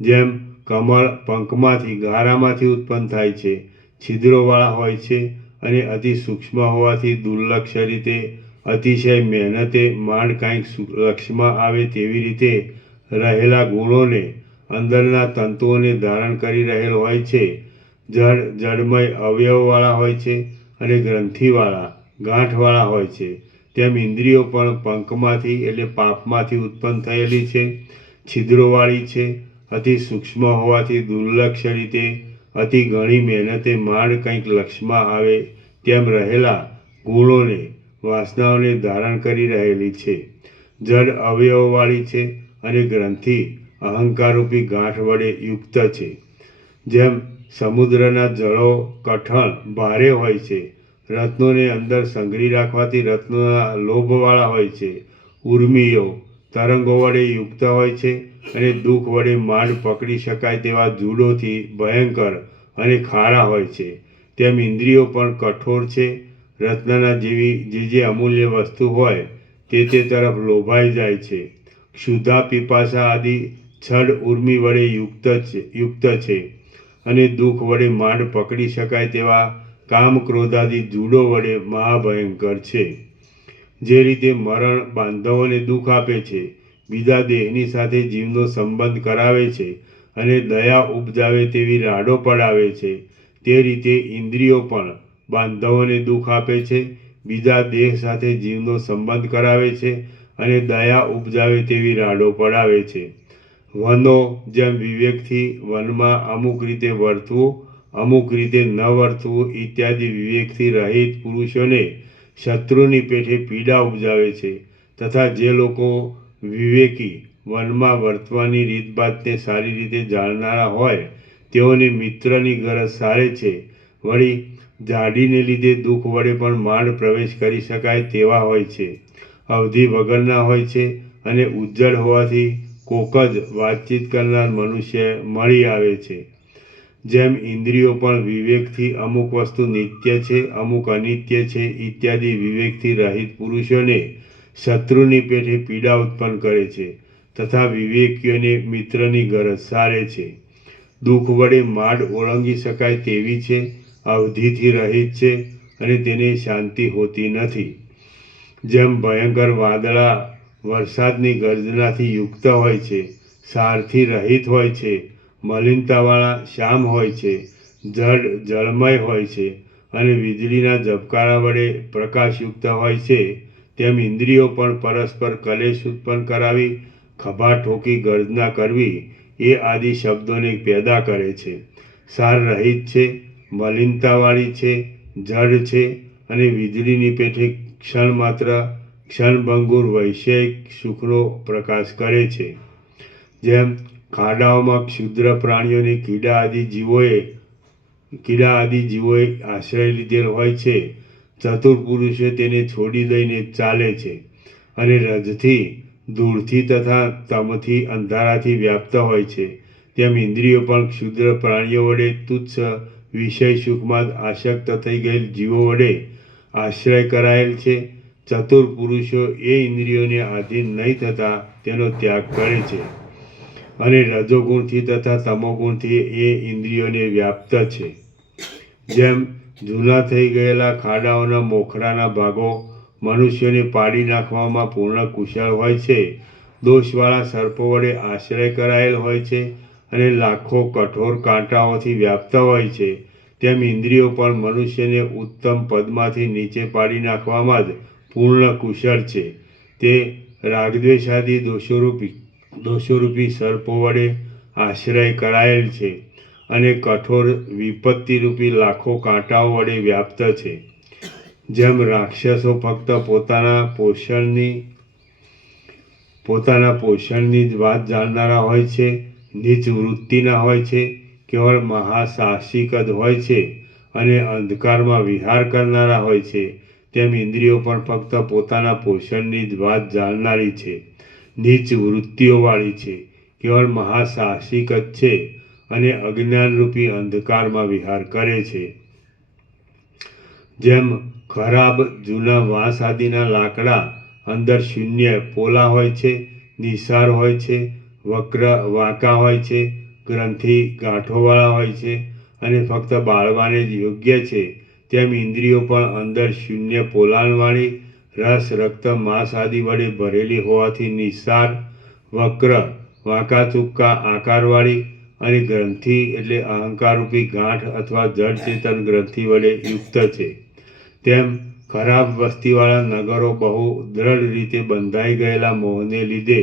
જેમ કમળ પંખમાંથી ગારામાંથી ઉત્પન્ન થાય છે, છિદ્રોવાળા હોય છે અને અતિ સૂક્ષ્મ હોવાથી દુર્લક્ષ રીતે અતિશય મહેનતે માંડ કાંઈક લક્ષ્યમાં આવે તેવી રીતે રહેલા ગુણોને અંદરના તંતુઓને ધારણ કરી રહેલ હોય છે, જડમય અવયવવાળા હોય છે અને ગ્રંથિવાળા ગાંઠવાળા હોય છે. તેમ ઇન્દ્રિયો પણ પંખમાંથી એટલે પાપમાંથી ઉત્પન્ન થયેલી છે, છિદ્રોવાળી છે, અતિ સૂક્ષ્મ હોવાથી દુર્લક્ષ રીતે અતિ ઘણી મહેનતે માંડ કંઈક લક્ષ્યમાં આવે તેમ રહેલા ગુણોને વાસનાઓને ધારણ કરી રહેલી છે, જડ અવયવવાળી છે અને ગ્રંથિ અહંકારરૂપી ગાંઠ વડે યુક્ત છે. જેમ સમુદ્રના જળો કઠણ ભારે હોય છે, રત્નોને અંદર સંઘરી રાખવાથી રત્નોના લોભવાળા હોય છે, ઉર્મિઓ તરંગો વડે યુક્ત હોય છે અને દુઃખ વડે માંડ પકડી શકાય તેવા જુડોથી ભયંકર અને ખારા હોય છે. તેમ ઇન્દ્રિયો પણ કઠોર છે, રત્નના જેવી જે અમૂલ્ય વસ્તુ હોય તે તરફ લોભાઈ જાય છે, ક્ષુધા પીપાસા આદિ છડ ઉર્મિ વડે યુક્ત છે અને દુઃખ વડે માંડ પકડી શકાય તેવા કામ ક્રોધાદી જુડો વડે મહાભયંકર છે. જે રીતે મરણ બાંધવોને દુઃખ આપે છે, બીજા દેહની સાથે જીવનો સંબંધ કરાવે છે અને દયા ઉપજાવે તેવી રાડો પડાવે છે, તે રીતે ઇન્દ્રિયો પણ બાંધવોને દુઃખ આપે છે, બીજા દેહ સાથે જીવનો સંબંધ કરાવે છે અને દયા ઉપજાવે તેવી રાડો પડાવે છે. વનો જેમ વિવેકથી વનમાં અમુક રીતે વર્તવું, અમુક રીતે ન વર્તવું ઇત્યાદિ વિવેકથી રહિત પુરુષોને શત્રુની પેઠે પીડા ઉપજાવે છે, તથા જે લોકો વિવેકી વનમાં વર્તવાની રીતભાતને સારી રીતે જાણનારા હોય તેઓને મિત્રની ગરજ સારે છે. વળી જાડીને લીધે દુઃખ વડે પણ માંડ પ્રવેશ કરી શકાય તેવા હોય છે, અવધિ વગરના હોય છે અને ઉજ્જડ હોવાથી કોક જ વાતચીત કરનાર મનુષ્ય મળી આવે છે. જેમ ઇન્દ્રિયો પણ વિવેકથી અમુક વસ્તુ નિત્ય છે, અમુક અનિત્ય છે ઇત્યાદિ વિવેકથી રહિત પુરુષોને શત્રુની પેઠે પીડા ઉત્પન્ન કરે છે, તથા વિવેકીઓને મિત્રની ગરજ સારે છે. દુઃખ વડે માંડ ઓળંગી શકાય તેવી છે, અવધિથી રહિત છે અને તેને શાંતિ હોતી નથી. જેમ ભયંકર વાદળા વરસાદની ગર્જનાથી યુક્ત હોય છે, સારથી રહિત હોય છે, મલિનતાવાળા શ્યામ હોય છે, જળમય હોય છે અને વીજળીના ઝબકારા વડે પ્રકાશયુક્ત હોય છે, તેમ ઇન્દ્રિયો પણ પરસ્પર કલેશ ઉત્પન્ન કરાવી, ખભા ઠોકી ગર્જના કરવી એ આદિ શબ્દોને પેદા કરે છે, સાર રહિત છે, મલિનતાવાળી છે, જડ છે અને વીજળીની પેઠે ક્ષણભંગુર વૈષયિક સુખનો પ્રકાશ કરે છે. જેમ ખાડાઓમાં ક્ષુદ્ર પ્રાણીઓને કીડા આદિ જીવોએ આશ્રય લીધેલ હોય છે, ચતુર પુરુષો તેને છોડી દઈને ચાલે છે અને રજથી ધૂળથી તથા તમથી અંધારાથી વ્યાપ્ત હોય છે. તેમ ઇન્દ્રિયો પણ ક્ષુદ્ર પ્રાણીઓ વડે તુચ્છ વિષય સુખમાં આસક્ત થઈ ગયેલ જીવો વડે આશ્રય કરાયેલ છે. ચતુર પુરુષો એ ઇન્દ્રિયોને આધીન નહીં થતા તેનો ત્યાગ કરે છે અને રજોગુણથી તથા તમોગુણથી એ ઇન્દ્રિયોને વ્યાપ્ત છે. જેમ જૂના થઈ ગયેલા ખાડાઓના મોખરાના ભાગો મનુષ્યોને પાડી નાખવામાં પૂર્ણ કુશળ હોય છે, દોષવાળા સર્પો વડે આશ્રય કરાયેલ હોય છે અને લાખો કઠોર કાંટાઓથી વ્યાપ્ત હોય છે, તેમ ઇન્દ્રિયો પણ મનુષ્યને ઉત્તમ પદમાંથી નીચે પાડી નાખવામાં જ પૂર્ણ કુશળ છે. તે રાગદ્વેષાદી દોષોરૂપી સર્પો વડે આશ્રય કરાયેલ છે અને કઠોર વિપત્તિરૂપી લાખો કાંટાઓ વડે વ્યાપ્ત છે. જેમ રાક્ષસો ફક્ત પોતાના પોષણની જ વાત જાણનારા હોય છે, નીચ વૃત્તિના હોય છે, કેવળ મહાસાહસિક જ હોય છે અને અંધકારમાં વિહાર કરનારા હોય છે, તેમ ઇન્દ્રિયો પણ ફક્ત પોતાના પોષણની જ વાત જાણનારી છે, નીચ વૃત્તિઓવાળી છે, કેવળ મહાસાહસિક જ છે અને અજ્ઞાનરૂપી અંધકારમાં વિહાર કરે છે. જેમ ખરાબ જૂના વાંસ આદિના લાકડા અંદર શૂન્ય પોલા હોય છે, નિસાર હોય છે, વક્ર વાંકા હોય છે, ગ્રંથિ ગાંઠોવાળા હોય છે અને ફક્ત બાળવાને જ યોગ્ય છે, તેમ ઇન્દ્રિયો પણ અંદર શૂન્ય પોલાણવાળી, રસ રક્ત માંસ આદિ વડે ભરેલી હોવાથી નિસાર, વક્ર વાંકા ચૂક્કા આકારવાળી અને ગ્રંથિ એટલે અહંકારરૂપી ગાંઠ અથવા જડ ચેતન ગ્રંથિ વડે યુક્ત છે. તેમ ખરાબ વસ્તીવાળા નગરો બહુ દ્રઢ રીતે બંધાઈ ગયેલા મોહને લીધે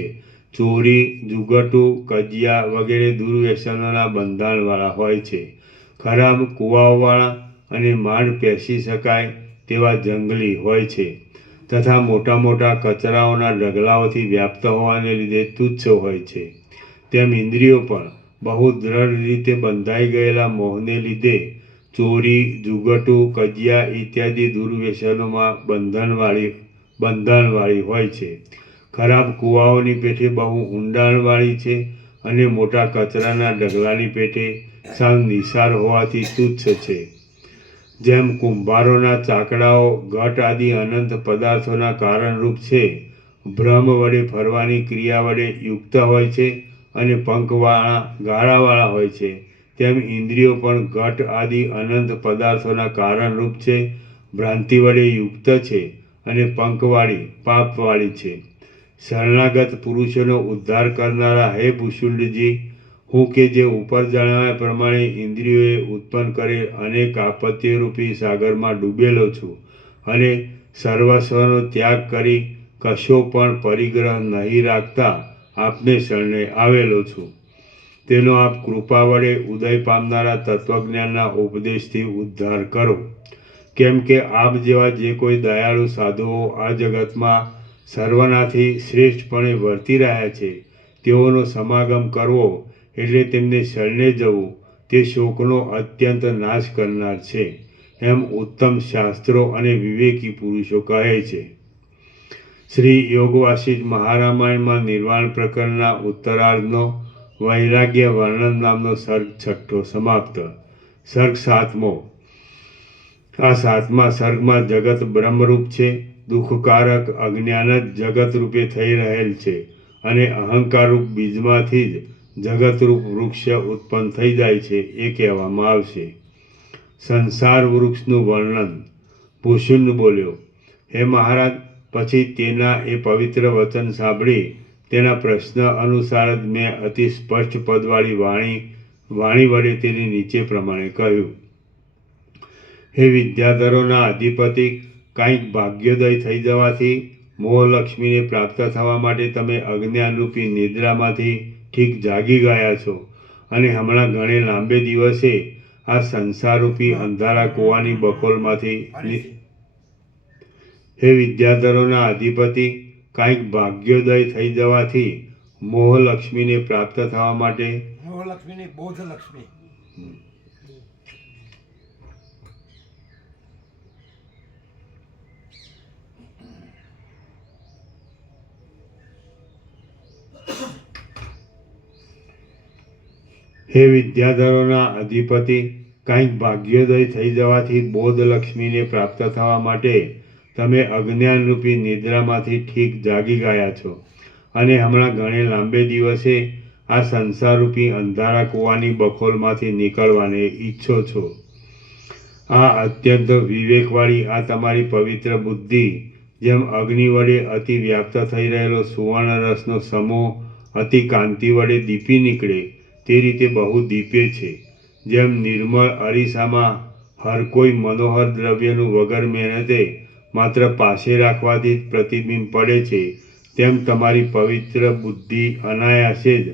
ચોરી, જુગાટુ, કજિયા વગેરે દુર્વ્યસનોના બંધાણવાળા હોય છે. ખરાબ કૂવાઓવાળા અને માંડ પેસી શકાય તેવા જંગલી હોય છે તથા મોટા મોટા કચરાઓના ઢગલાઓથી વ્યાપ્ત હોવાને લીધે તુચ્છ હોય છે. તેમ ઇન્દ્રિયો પણ બહુ દ્રઢ રીતે બંધાઈ ગયેલા મોહને લીધે ચોરી, જુગાટુ, કજિયા ઇત્યાદિ દુર્વ્યસનોમાં બંધાણવાળી હોય છે. ખરાબ કૂવાઓની પેઠે બહુ ઊંડાણવાળી છે અને મોટા કચરાના ઢગલાની પેઠે સાવ નિસાર હોવાથી તુચ્છ છે. જેમ કુંભારોના ચાકડાઓ ઘટ આદિ અનંત પદાર્થોના કારણરૂપ છે, ભ્રમ વડે ફરવાની ક્રિયા વડે યુક્ત હોય છે અને પંખવાળા ગાળાવાળા હોય છે, તેમ ઇન્દ્રિયો પણ ઘટ આદિ અનંત પદાર્થોના કારણરૂપ છે, ભ્રાંતિ વડે યુક્ત છે અને પંખવાળી પાપવાળી છે. શરણાગત પુરુષોનો ઉદ્ધાર કરનારા હે ભૂષુંડજી, હું કે જે ઉપર જણાવ્યા પ્રમાણે ઇન્દ્રિયોએ ઉત્પન્ન કરેલ અનેક આપત્તિરૂપી સાગરમાં ડૂબેલો છું અને સર્વસ્વનો ત્યાગ કરી કશો પણ પરિગ્રહ નહીં રાખતા આપને શરણે આવેલો છું. તેનો આપ કૃપા વડે ઉદય પામનારા તત્વજ્ઞાનના ઉપદેશથી ઉદ્ધાર કરો. કેમ કે આપ જેવા જે કોઈ દયાળુ સાધુઓ આ જગતમાં સર્વનાથી શ્રેષ્ઠપણે વર્તી રહ્યા છે, તેઓનો સમાગમ કરવો એટલે તેમને શરણે જવું તે શોકનો અત્યંત નાશ કરનાર છે, એમ ઉત્તમ શાસ્ત્રો અને વિવેકી પુરુષો કહે છે. શ્રી યોગવાસિષ્ઠ મહારામાયણમાં નિર્વાણ પ્રકરણના ઉત્તરાર્ધનો વૈરાગ્ય વર્ણન નામનો સર્ગ 6 સમાપ્ત. સર્ગ 7. આ 7મા સર્ગમાં જગત બ્રહ્મરૂપ છે, દુઃખકારક અજ્ઞાન જ જગતરૂપે થઈ રહેલ છે અને અહંકારરૂપ બીજમાંથી જ જગતરૂપ વૃક્ષ ઉત્પન્ન થઈ જાય છે એ કહેવામાં આવશે. સંસાર વૃક્ષનું વર્ણન. ભૂષુંડ બોલ્યો, હે મહારાજ, પછી તેના એ પવિત્ર વચન સાંભળી તેના પ્રશ્ન અનુસાર જ મેં અતિ સ્પષ્ટ પદવાળી વાણી વડે તેને નીચે પ્રમાણે કહ્યું. હે વિદ્યાધરોના અધિપતિ, કાંઈક ભાગ્યોદય થઈ જવાથી મોહલક્ષ્મીને પ્રાપ્ત થવા માટે તમે અજ્ઞાનરૂપી નિદ્રામાંથી ઠીક જાગી ગયા છો અને હમણાં ઘણે લાંબે દિવસે આ સંસારરૂપી અંધારા કૂવાની બખોલમાંથી હે વિદ્યાધરોના અધિપતિ, કાંઈક ભાગ્યોદય થઈ જવાથી મોહલક્ષ્મીને પ્રાપ્ત થવા માટે બોધલક્ષ્મી હે વિદ્યાધરોના અધિપતિ, કાંઈક ભાગ્યોદય થઈ જવાથી બોધલક્ષ્મીને પ્રાપ્ત થવા માટે તમે અજ્ઞાનરૂપી નિદ્રામાંથી ઠીક જાગી ગયા છો અને હમણાં ઘણે લાંબે દિવસે આ સંસારરૂપી અંધારા કૂવાની બખોલમાંથી નીકળવાને ઈચ્છો છો. આ અત્યંત વિવેકવાળી આ તમારી પવિત્ર બુદ્ધિ જેમ અગ્નિ વડે અતિ વ્યાપ્ત થઈ રહેલો સુવર્ણ રસનો સમૂહ અતિ કાંતિ વડે દીપી નીકળે તે રીતે બહુ દીપે છે. જેમ નિર્મળ અરીસામાં હર કોઈ મનોહર દ્રવ્યનું વગર મહેનતે માત્ર પાસે રાખવાથી જ પ્રતિબિંબ પડે છે, તેમ તમારી પવિત્ર બુદ્ધિ અનાયાસે જ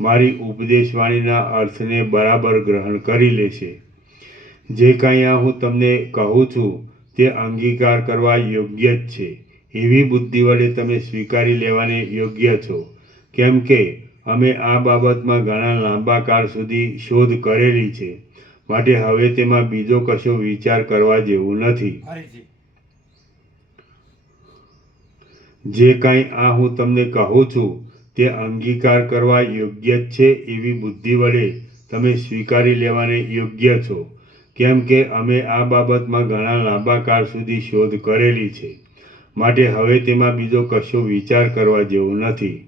મારી ઉપદેશવાણીના અર્થને બરાબર ગ્રહણ કરી લેશે. જે કાંઈ આ હું તમને કહું છું તે અંગીકાર કરવા યોગ્ય જ છે એવી બુદ્ધિ વડે તમે સ્વીકારી લેવાને યોગ્ય છો. કેમ કે અમે આ બાબતમાં ઘણા લાંબા કાળ સુધી શોધ કરેલી છે, માટે હવે તેમાં બીજો કશો વિચાર કરવા જેવું નથી. ફરીથી જે કાંઈ આ હું તમને કહું છું તે અંગીકાર કરવા યોગ્ય જ છે એવી બુદ્ધિ વડે તમે સ્વીકારી લેવાને યોગ્ય છો, કેમ કે અમે આ બાબતમાં ઘણા લાંબા કાળ સુધી શોધ કરેલી છે, માટે હવે તેમાં બીજો કશો વિચાર કરવા જેવું નથી.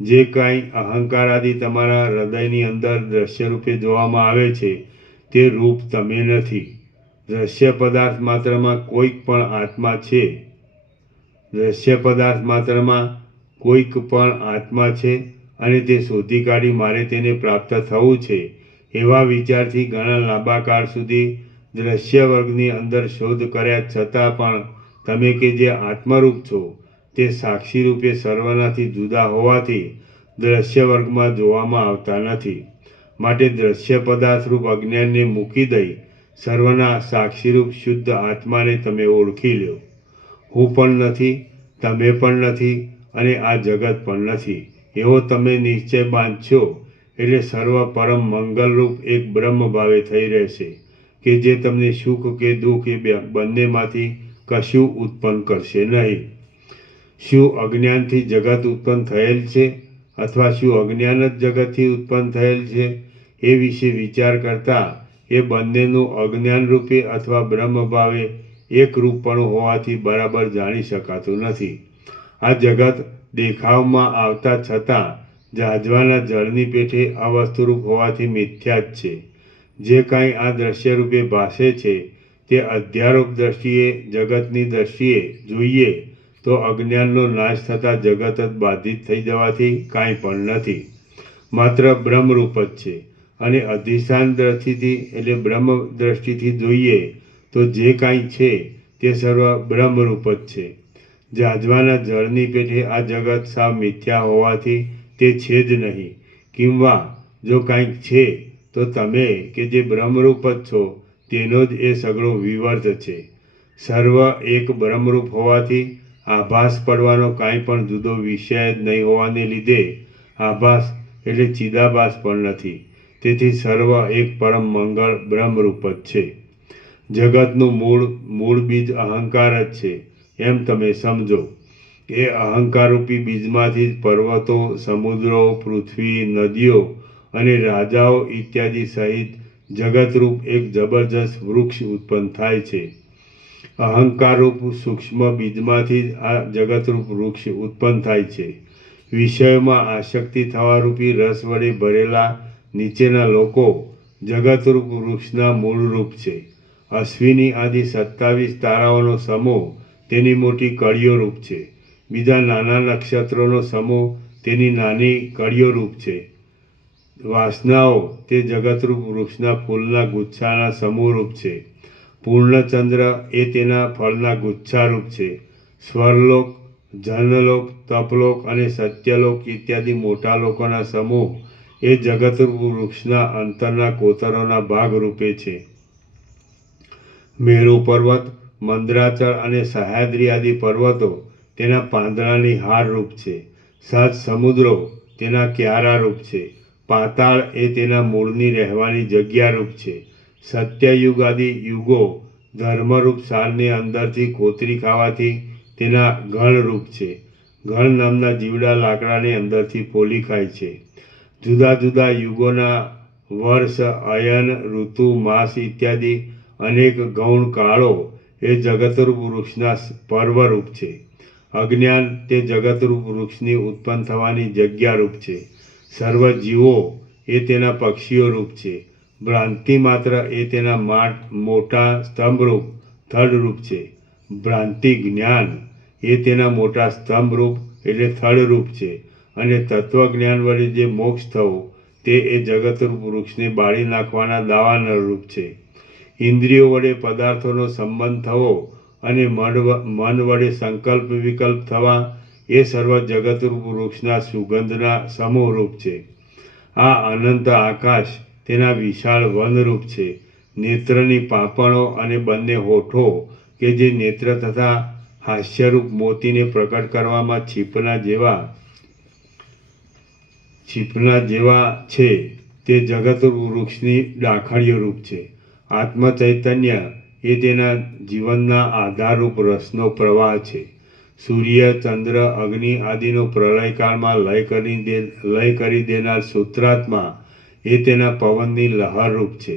જે કાંઈ અહંકાર આદિ તમારા હૃદયની અંદર દ્રશ્ય રૂપે જોવામાં આવે છે તે રૂપ તમે નથી. દ્રશ્ય પદાર્થ માત્રમાં કોઈક પણ આત્મા છે. દ્રશ્ય પદાર્થ માત્રમાં કોઈક પણ આત્મા છે અને તે શોધી કાઢી મારે તેને પ્રાપ્ત થવું છે એવા વિચારથી ઘણા લાંબા કાળ સુધી દ્રશ્ય વર્ગની અંદર શોધ કર્યા છતાં પણ તમે કે જે આત્મરૂપ છો તે સાક્ષી રૂપે સર્વનાથી જુદા હોવાથી દ્રશ્ય વર્ગમાં જોવામાં આવતા નથી. માટે દ્રશ્ય પદાર્થરૂપ અજ્ઞાનને મૂકી દઈ સર્વના સાક્ષીરૂપ શુદ્ધ આત્માને તમે ઓળખી લો. હું પણ નથી, તમે પણ નથી અને આ જગત પણ નથી એવો તમે નિશ્ચય બાંધશો એટલે સર્વ પરમ મંગલરૂપ એક બ્રહ્મ ભાવે થઈ રહેશે કે જે તમને સુખ કે દુઃખ એ બંનેમાંથી કશું ઉત્પન્ન કરશે નહીં. શું અજ્ઞાનથી જગત ઉત્પન્ન થયેલ છે અથવા શું અજ્ઞાન જ જગતથી ઉત્પન્ન થયેલ છે એ વિશે વિચાર કરતા એ બંનેનું અજ્ઞાન રૂપે અથવા બ્રહ્મ ભાવે એક રૂપપણું હોવાથી બરાબર જાણી શકાતું નથી. આ જગત દેખાવમાં આવતા છતાં જાજવાના જળની પેઠે અવસ્તુરૂપ હોવાથી મિથ્યા જ છે. જે કાંઈ આ દ્રશ્ય રૂપે ભાસે છે તે અધ્યારોપ દ્રષ્ટિએ જગતની દ્રષ્ટિએ જોઈએ તો અજ્ઞાનનો નાશ થતાં જગત જ બાધિત થઈ જવાથી કાંઈ પણ નથી, માત્ર બ્રહ્મરૂપ જ છે. અને અધિષ્ઠાન દ્રષ્ટિથી એટલે બ્રહ્મ દ્રષ્ટિથી જોઈએ તો જે કાંઈ છે તે સર્વ બ્રહ્મરૂપ જ છે. જાજવાના જળની પેઠે આ જગત સાવ મિથ્યા હોવાથી તે છે જ નહીં. કિંવા જો કાંઈક છે તો તમે કે જે બ્રહ્મરૂપ જ છો તેનો જ એ સગળો વિવર્ત છે. સર્વ એક બ્રહ્મરૂપ હોવાથી આભાસ પડવાનો કાંઈ પણ જુદો વિષય જ નહીં હોવાને લીધે આભાસ એટલે ચિદાભાસ પણ નથી. તેથી સર્વ એક પરમ મંગળ બ્રહ્મરૂપ જ છે. જગતનું મૂળ બીજ અહંકાર જ છે એમ તમે સમજો. એ અહંકારરૂપી બીજમાંથી જ પર્વતો, સમુદ્રો, પૃથ્વી, નદીઓ અને રાજાઓ ઇત્યાદિ સહિત જગતરૂપ એક જબરજસ્ત વૃક્ષ ઉત્પન્ન થાય છે. અહંકારરૂપ સૂક્ષ્મ બીજમાંથી જ આ જગતરૂપ વૃક્ષ ઉત્પન્ન થાય છે. વિષયોમાં આસક્તિ થવારૂપી રસ વડે ભરેલા નીચેના લોકો જગતરૂપ વૃક્ષના મૂળરૂપ છે. અશ્વિની આદિ 27 તારાઓનો સમૂહ તેની મોટી કળીઓ રૂપ છે. બીજા નાના નક્ષત્રોનો સમૂહ તેની નાની કળીઓ રૂપ છે. વાસનાઓ તે જગતરૂપ વૃક્ષના ફૂલના ગુચ્છાના સમૂહરૂપ છે. પૂર્ણચંદ્ર એ તેના ફળના ગુચ્છારૂપ છે. સ્વરલોક, જનલોક, તપલોક અને સત્યલોક ઇત્યાદિ મોટા લોકોના સમૂહ એ જગતરૂપ વૃક્ષના અંતરના કોતરોના ભાગરૂપે છે. મેરુ પર્વત, મંદરાચળ અને સહ્યાદ્રી આદિ પર્વતો તેના પાંદડાની હારરૂપ છે. 7 સમુદ્રો તેના ક્યારારૂપ છે. પાતાળ એ તેના મૂળની રહેવાની જગ્યારૂપ છે. સત્યયુગ આદિ યુગો ધર્મરૂપ સારને અંદરથી કોતરી ખાવાથી તેના ગણરૂપ છે. ગણ નામના જીવડા લાકડાને અંદરથી ફોલી ખાય છે. જુદા જુદા યુગોના વર્ષ, અયન, ઋતુ, માસ ઇત્યાદિ અનેક ગૌણ કાળો એ જગતરૂપ વૃક્ષના પર્વરૂપ છે. અજ્ઞાન તે જગતરૂપ વૃક્ષની ઉત્પન્ન થવાની જગ્યારૂપ છે. સર્વ જીવો એ તેના પક્ષીઓ રૂપ છે. ભ્રાંતિ માત્ર એ તેના મોટા સ્તંભરૂપ થડરૂપ છે. ભ્રાંતિ જ્ઞાન એ તેના મોટા સ્તંભરૂપ એટલે થડરૂપ છે. અને તત્વજ્ઞાન વડે જે મોક્ષ થવો તે એ જગતરૂપ વૃક્ષને બાળી નાખવાના દાવાનળરૂપ છે. ઇન્દ્રિયો વડે પદાર્થોનો સંબંધ થવો અને મન વડે સંકલ્પ વિકલ્પ થવા એ સર્વ જગતરૂપ વૃક્ષના સુગંધના સમૂહરૂપ છે. આ અનંત આકાશ તેના વિશાળ વનરૂપ છે. નેત્રની પાંપણો અને બંને હોઠો કે જે નેત્ર તથા હાસ્યરૂપ મોતીને પ્રકટ કરવામાં છીપના જેવા છે તે જગતરૂપ વૃક્ષની ડાંખળીઓ રૂપ છે. આત્મ ચૈતન્ય એ તેના જીવનના આધારરૂપ રસનો પ્રવાહ છે. સૂર્ય, ચંદ્ર, અગ્નિ આદિનો પ્રલયકાળમાં લય કરી દેનાર સૂત્રાત્મા એ તેના પવનની લહરરૂપ છે.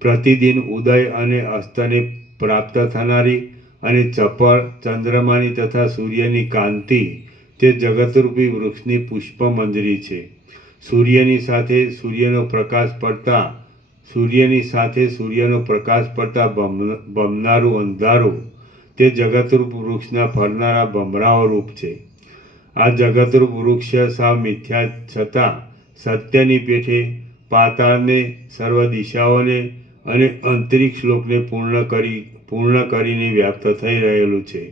પ્રતિદિન ઉદય અને અસ્તને પ્રાપ્ત થનારી અને ચપળ ચંદ્રમાની તથા સૂર્યની કાંતિ તે જગતરૂપી વૃક્ષની પુષ્પમંજરી છે. સૂર્યની સાથે સૂર્યનો પ્રકાશ પડતા ભમનારું અંધારું તે જગતરૂપ વૃક્ષના ફરનારા ભમરાઓ રૂપ છે. આ જગતરૂપ વૃક્ષ સાવ મિથ્યા છતાં સત્યની પેઠે પાતાળને, સર્વ દિશાઓને અને અંતરિક્ષ લોકને પૂર્ણ કરીને વ્યાપ્ત થઈ રહેલું છે.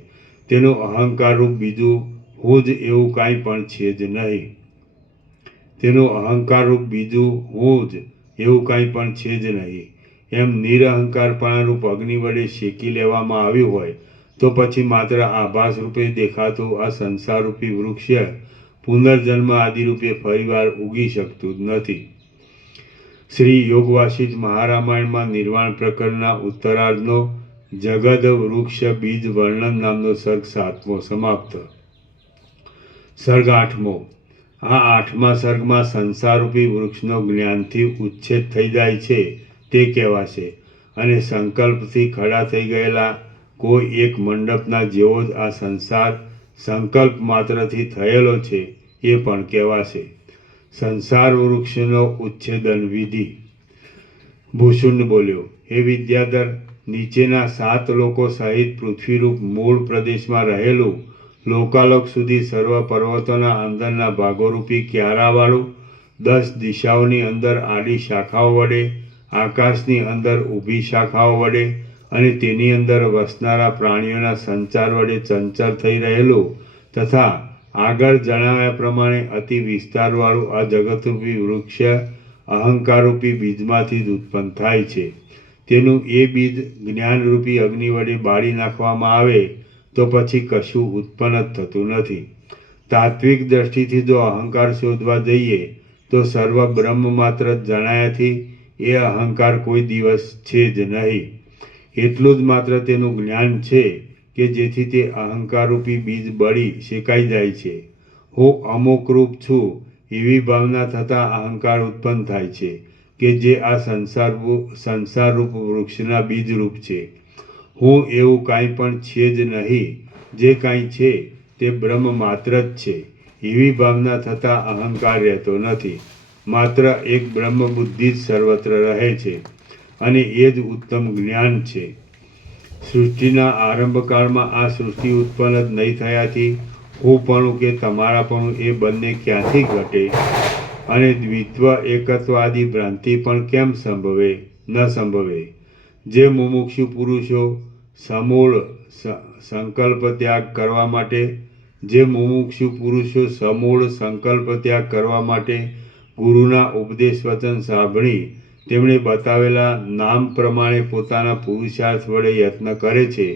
તેનું અહંકારરૂપ બીજું હું જ એવું કાંઈ પણ છે જ નહીં. એમ નિરહંકારપણારૂપ અગ્નિ વડે શેકી લેવામાં આવ્યું હોય તો પછી માત્ર આભાસ રૂપે દેખાતું આ સંસારરૂપી વૃક્ષ પુનર્જન્મ આદિરૂપે ફરીવાર ઉગી શકતું જ નથી. શ્રી યોગ વાસિષ્ઠ મહારામાયણમાં નિર્વાણ પ્રકરણના ઉત્તરાર્ધનો જગદ વૃક્ષ બીજ વર્ણન નામનો સર્ગ 7મો સમાપ્ત. સર્ગ 8મો. આ 8મા સર્ગમાં સંસારરૂપી વૃક્ષનો જ્ઞાનથી ઉચ્છેદ થઈ જાય છે તે કહેવાશે અને સંકલ્પથી ખડા થઈ ગયેલા કોઈ એક મંડપના જેવો જ આ સંસાર સંકલ્પ માત્રથી થયેલો છે એ પણ કહેવાશે. સંસાર વૃક્ષનો ઉચ્છેદન વિધિ. ભૂષુંડ બોલ્યો, હે વિદ્યાધર, નીચેના 7 લોકો સહિત પૃથ્વીરૂપ મૂળ પ્રદેશમાં રહેલું લોકાલોક સુધી સર્વ પર્વતોના અંદરના ભાગોરૂપી ક્યારાવાળું 10 દિશાઓની અંદર આડી શાખાઓ વડે, આકાશની અંદર ઊભી શાખાઓ વડે અને તેની અંદર વસનારા પ્રાણીઓના સંચાર વડે ચંચળ થઈ રહેલું તથા આગળ જણાવ્યા પ્રમાણે અતિ વિસ્તારવાળું આ જગતરૂપી વૃક્ષ અહંકારરૂપી બીજમાંથી જ ઉત્પન્ન થાય છે. તેનું એ બીજ જ્ઞાનરૂપી અગ્નિ વડે બાળી નાખવામાં આવે તો પછી કશું ઉત્પન્ન જ થતું નથી. તાત્વિક દ્રષ્ટિથી જો અહંકાર શોધવા જઈએ તો સર્વ બ્રહ્મ માત્ર જણાયાથી એ અહંકાર કોઈ દિવસ છે જ નહીં. એટલું જ માત્ર તેનું જ્ઞાન છે કે જેથી તે અહંકારરૂપી બીજ બળી શેકાઈ જાય છે. હું અમુક રૂપ છું એવી ભાવના થતાં અહંકાર ઉત્પન્ન થાય છે કે જે આ સંસારરૂપ વૃક્ષના બીજરૂપ છે. હું એવું કાંઈ પણ છે જ નહીં, જે કાંઈ છે તે બ્રહ્મ માત્ર જ છે એવી ભાવના થતાં અહંકાર રહેતો નથી. માત્ર એક બ્રહ્મ બુદ્ધિ જ સર્વત્ર રહે છે અને એ જ ઉત્તમ જ્ઞાન છે. સૃષ્ટિના આરંભકાળમાં આ સૃષ્ટિ ઉત્પન્ન જ નહીં થયાથી હુંપણું કે તમારાપણું એ બંને ક્યાંથી ઘટે અને દ્વિત્વ એકત્વ આદિ ભ્રાંતિ પણ કેમ ન સંભવે. જે મુમુક્ષુ પુરુષો સમૂળ સંકલ્પ ત્યાગ કરવા માટે ગુરુના ઉપદેશ વચન સાંભળી તેમણે બતાવેલા નામ પ્રમાણે પોતાના પુરુષાર્થ વડે યત્ન કરે છે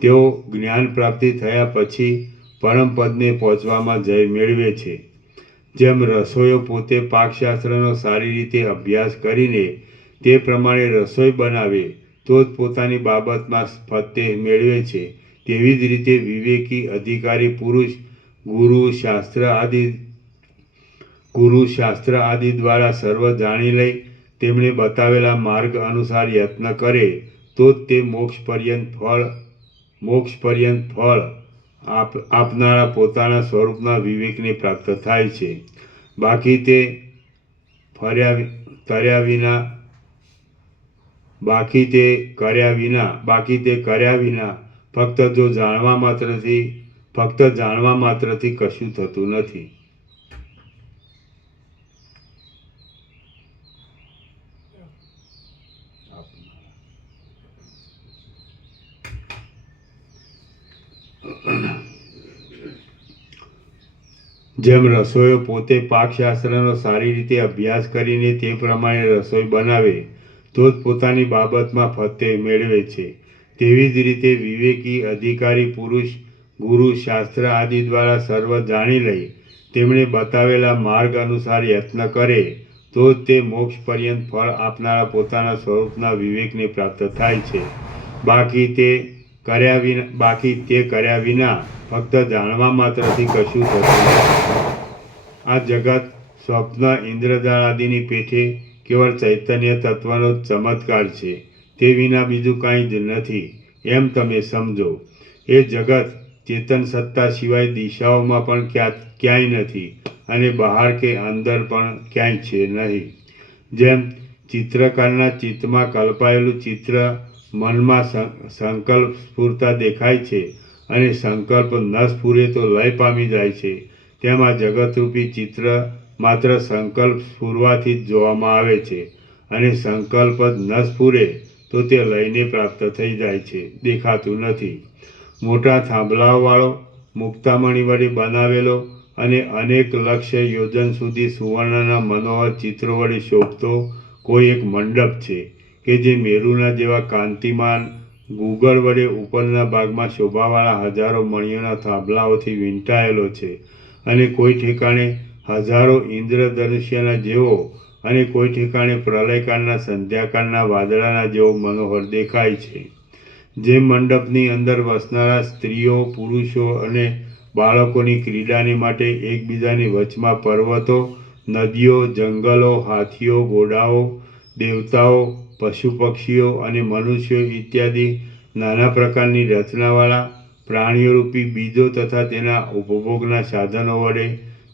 તેઓ જ્ઞાન પ્રાપ્તિ થયા પછી પરમપદને પહોંચવામાં જય મેળવે છે. જેમ રસોઈયો પોતે પાકશાસ્ત્રનો સારી રીતે અભ્યાસ કરીને તે પ્રમાણે રસોઈ બનાવે તો જ પોતાની બાબતમાં ફતેહ મેળવે છે, તેવી જ રીતે વિવેકી અધિકારી પુરુષ ગુરુ શાસ્ત્ર આદિ દ્વારા સર્વ જાણી લઈ તેમણે બતાવેલા માર્ગ અનુસાર યત્ન કરે તો જ તે મોક્ષ પર્યંત ફળ આપનારા પોતાના સ્વરૂપના વિવેકને પ્રાપ્ત થાય છે. બાકી તે કર્યા વિના ફક્ત જાણવા માત્રથી કશું થતું નથી. જેમ રસોઈયો પોતે પાકશાસ્ત્રનો સારી રીતે અભ્યાસ કરીને તે પ્રમાણે રસોઈ બનાવે તો જ પોતાની બાબતમાં ફતેહ મેળવે છે, તેવી જ રીતે વિવેકી અધિકારી પુરુષ ગુરુ શાસ્ત્ર આદિ દ્વારા સર્વ જાણી લઈ તેમણે બતાવેલા માર્ગ અનુસાર યત્ન કરે તો જ તે મોક્ષ પર્યંત ફળ આપનારા પોતાના સ્વરૂપના વિવેકને પ્રાપ્ત થાય છે. બાકી તે કર્યા વિના ફક્ત જાણવા માત્રથી કશું થતું નથી. આ જગત, સ્વપ્ન, ઇન્દ્રજાળ આદિની પેઠે કેવળ ચૈતન્ય તત્વનો જ ચમત્કાર છે. તે વિના બીજું કાંઈ જ નથી એમ તમે સમજો. એ જગત ચેતન સત્તા સિવાય દિશાઓમાં પણ ક્યાંય નથી અને બહાર કે અંદર પણ ક્યાંય છે નહીં. જેમ ચિત્રકારના ચિત્તમાં કલ્પાયેલું ચિત્ર મનમાં સંકલ્પ સ્ફૂરતા દેખાય છે અને સંકલ્પ ન સ્ફુરે તો લય પામી જાય છે, તેમ આ જગતરૂપી ચિત્ર માત્ર સંકલ્પ સ્ફુરવાથી જ જોવામાં આવે છે અને સંકલ્પ જ ન સ્ફુરે તો તે લયને પ્રાપ્ત થઈ જાય છે, દેખાતું નથી. મોટા થાંભલાઓવાળો, મુક્તામણી વડે બનાવેલો અને અનેક લક્ષ યોજન સુધી સુવર્ણના મનોહર ચિત્રો વડે શોભતો કોઈ એક મંડપ છે કે જે મેરુના જેવા કાંતિમાન ગુગળ વડે ઉપરના ભાગમાં શોભાવાળા હજારો મણિયોના થાંભલાઓથી વીંટાયેલો છે અને કોઈ ઠેકાણે હજારો ઇન્દ્રધનુષ્યના જેવો અને કોઈ ઠેકાણે પ્રલયકાળના સંધ્યાકાળના વાદળાના જેવો મનોહર દેખાય છે. જે મંડપની અંદર વસનારા સ્ત્રીઓ, પુરુષો અને બાળકોની ક્રીડાને માટે એકબીજાની વચમાં પર્વતો, નદીઓ, જંગલો, હાથીઓ, ઘોડાઓ, દેવતાઓ, પશુ પક્ષીઓ અને મનુષ્યો ઇત્યાદિ નાના પ્રકારની રચનાવાળા પ્રાણીઓરૂપી બીજો તથા તેના ઉપભોગના સાધનો વડે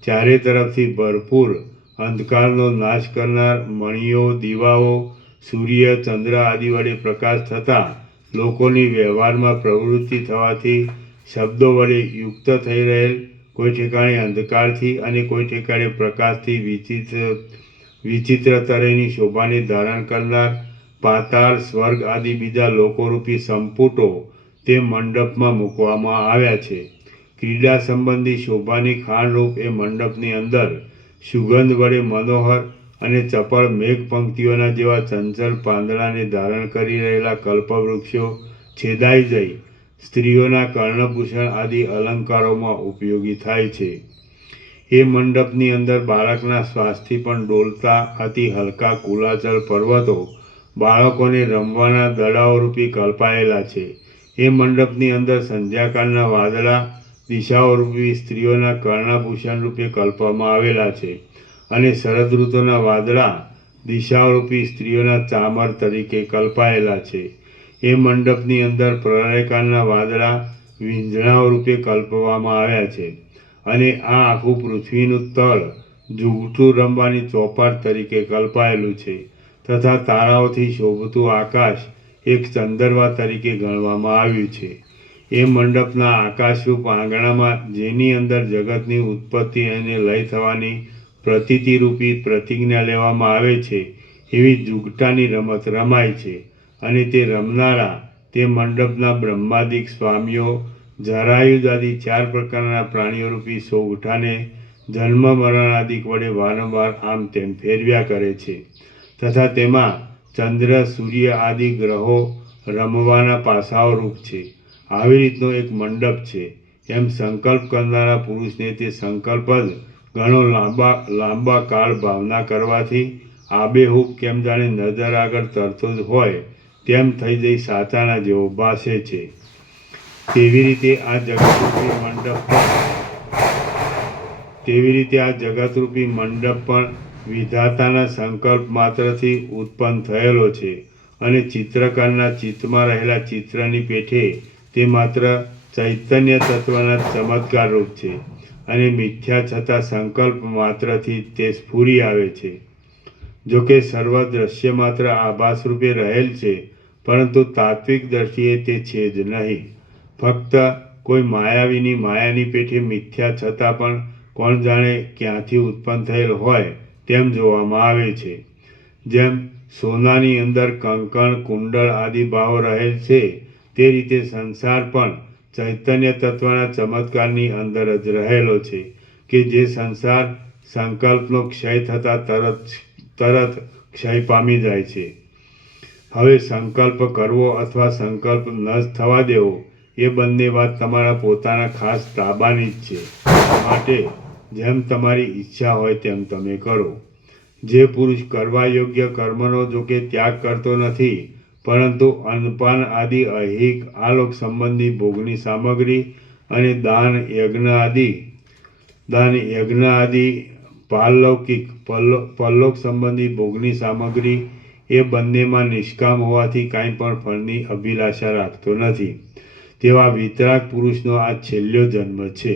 ચારે તરફથી ભરપૂર અંધકારનો નાશ કરનાર મણિયો, દીવાઓ, સૂર્ય, ચંદ્ર આદિ વડે પ્રકાશ થતાં લોકોની વ્યવહારમાં પ્રવૃત્તિ થવાથી શબ્દો વડે યુક્ત થઈ રહેલ, કોઈ ઠેકાણે અંધકારથી અને કોઈ ઠેકાણે પ્રકાશથી વિચિત્ર તરેની શોભાને ધારણ કરનાર પાતાળ, સ્વર્ગ આદિ બીજા લોકોરૂપી સંપુટો તે મંડપમાં મૂકવામાં આવ્યા છે. ક્રીડા સંબંધી શોભાની ખાણરૂપ એ મંડપની અંદર સુગંધ વડે મનોહર અને ચપળ મેઘ પંક્તિઓના જેવા ચંચળ પાંદડાને ધારણ કરી રહેલા કલ્પવૃક્ષો છેદાઈ જઈ સ્ત્રીઓના કર્ણભૂષણ આદિ અલંકારોમાં ઉપયોગી થાય છે. એ મંડપની અંદર બાળકના શ્વાસથી પણ ડોલતા અતિ હલકા કુલાચલ પર્વતો બાળકોને રમવાના દડાઓરૂપી કલ્પાયેલા છે. એ મંડપની અંદર સંધ્યાકાળના વાદળા દિશાઓરૂપી સ્ત્રીઓના કર્ણાભૂષણ રૂપે કલ્પવામાં આવેલા છે અને શરદ ઋતુના વાદળા દિશાઓરૂપી સ્ત્રીઓના ચામર તરીકે કલ્પાયેલા છે. એ મંડપની અંદર પ્રલયકાળના વાદળા વીંઝણાઓ રૂપે કલ્પવામાં આવ્યા છે અને આ આખું પૃથ્વીનું તળ જુગતું રમવાની ચોપાટ તરીકે કલ્પાયેલું છે તથા તારાઓથી શોભતું આકાશ એક ચંદરવા તરીકે ગણવામાં આવ્યું છે. એ મંડપના આકાશરૂપ આંગણામાં જેની અંદર જગતની ઉત્પત્તિ અને લય થવાની પ્રતીતિરૂપી પ્રતિજ્ઞા લેવામાં આવે છે એવી જુગટાની રમત રમાય છે અને તે રમનારા તે મંડપના બ્રહ્માદિક સ્વામીઓ જરાયુજાદી 4 પ્રકારના પ્રાણીઓરૂપી સોગઠાને જન્મ મરણાદિક વડે વારંવાર આમ તેમ ફેરવ્યા કરે છે તથા તેમાં ચંદ્ર, સૂર્ય આદિ ગ્રહો રમવાના પાસાઓ રૂપ છે. આવી રીતનો એક મંડપ છે. એમ સંકલ્પ કરનારા પુરુષને તે સંકલ્પ જ ઘણો લાંબા કાળ ભાવના કરવાથી આબેહૂબ કેમ જાણે નજર આગળ તરતો જ હોય તેમ થઈ જઈ સાચાના જેવો ભાસે છે. તેવી રીતે આ જગતરૂપી મંડપ પણ વિધાતાના સંકલ્પ માત્રથી ઉત્પન્ન થયેલો છે અને ચિત્રકારના ચિત્તમાં રહેલા ચિત્રની પેઠે તે માત્ર ચૈતન્ય તત્વના ચમત્કાર રૂપ છે અને મિથ્યા છતાં સંકલ્પ માત્રથી તે સ્ફુરી આવે છે. જોકે સર્વ દ્રશ્ય માત્ર આભાસ રૂપે રહેલ છે, પરંતુ તાત્વિક દ્રષ્ટિએ તે છે જ નહીં. ફક્ત કોઈ માયાવીની માયાની પેઠે મિથ્યા છતાં પણ કોણ જાણે ક્યાંથી ઉત્પન્ન થયેલ હોય તેમ જોવામાં આવે છે. જેમ સોનાની અંદર કંકણ, કુંડળ આદિ ભાવો રહેલ છે તે રીતે સંસાર પણ ચૈતન્ય તત્વના ચમત્કારની અંદર જ રહેલો છે કે જે સંસાર સંકલ્પનો ક્ષય થતાં તરત ક્ષય પામી જાય છે. હવે સંકલ્પ કરવો અથવા સંકલ્પ ન થવા દેવો એ બંને વાત તમારા પોતાના ખાસ તાબાની જ છે. માટે જેમ તમારી ઈચ્છા હોય તેમ તમે કરો. જે પુરુષ કરવા યોગ્ય કર્મનો જોકે ત્યાગ કરતો નથી, પરંતુ અન્નપાન આદિ અહિક આલોક સંબંધી ભોગની સામગ્રી અને દાન યજ્ઞ આદિ પારલૌકિક પરલોક સંબંધી ભોગની સામગ્રી એ બંનેમાં નિષ્કામ હોવાથી કાંઈ પણ ફળની અભિલાષા રાખતો નથી, તેવા વિતરાગ પુરુષનો આ છેલ્લો જન્મ છે.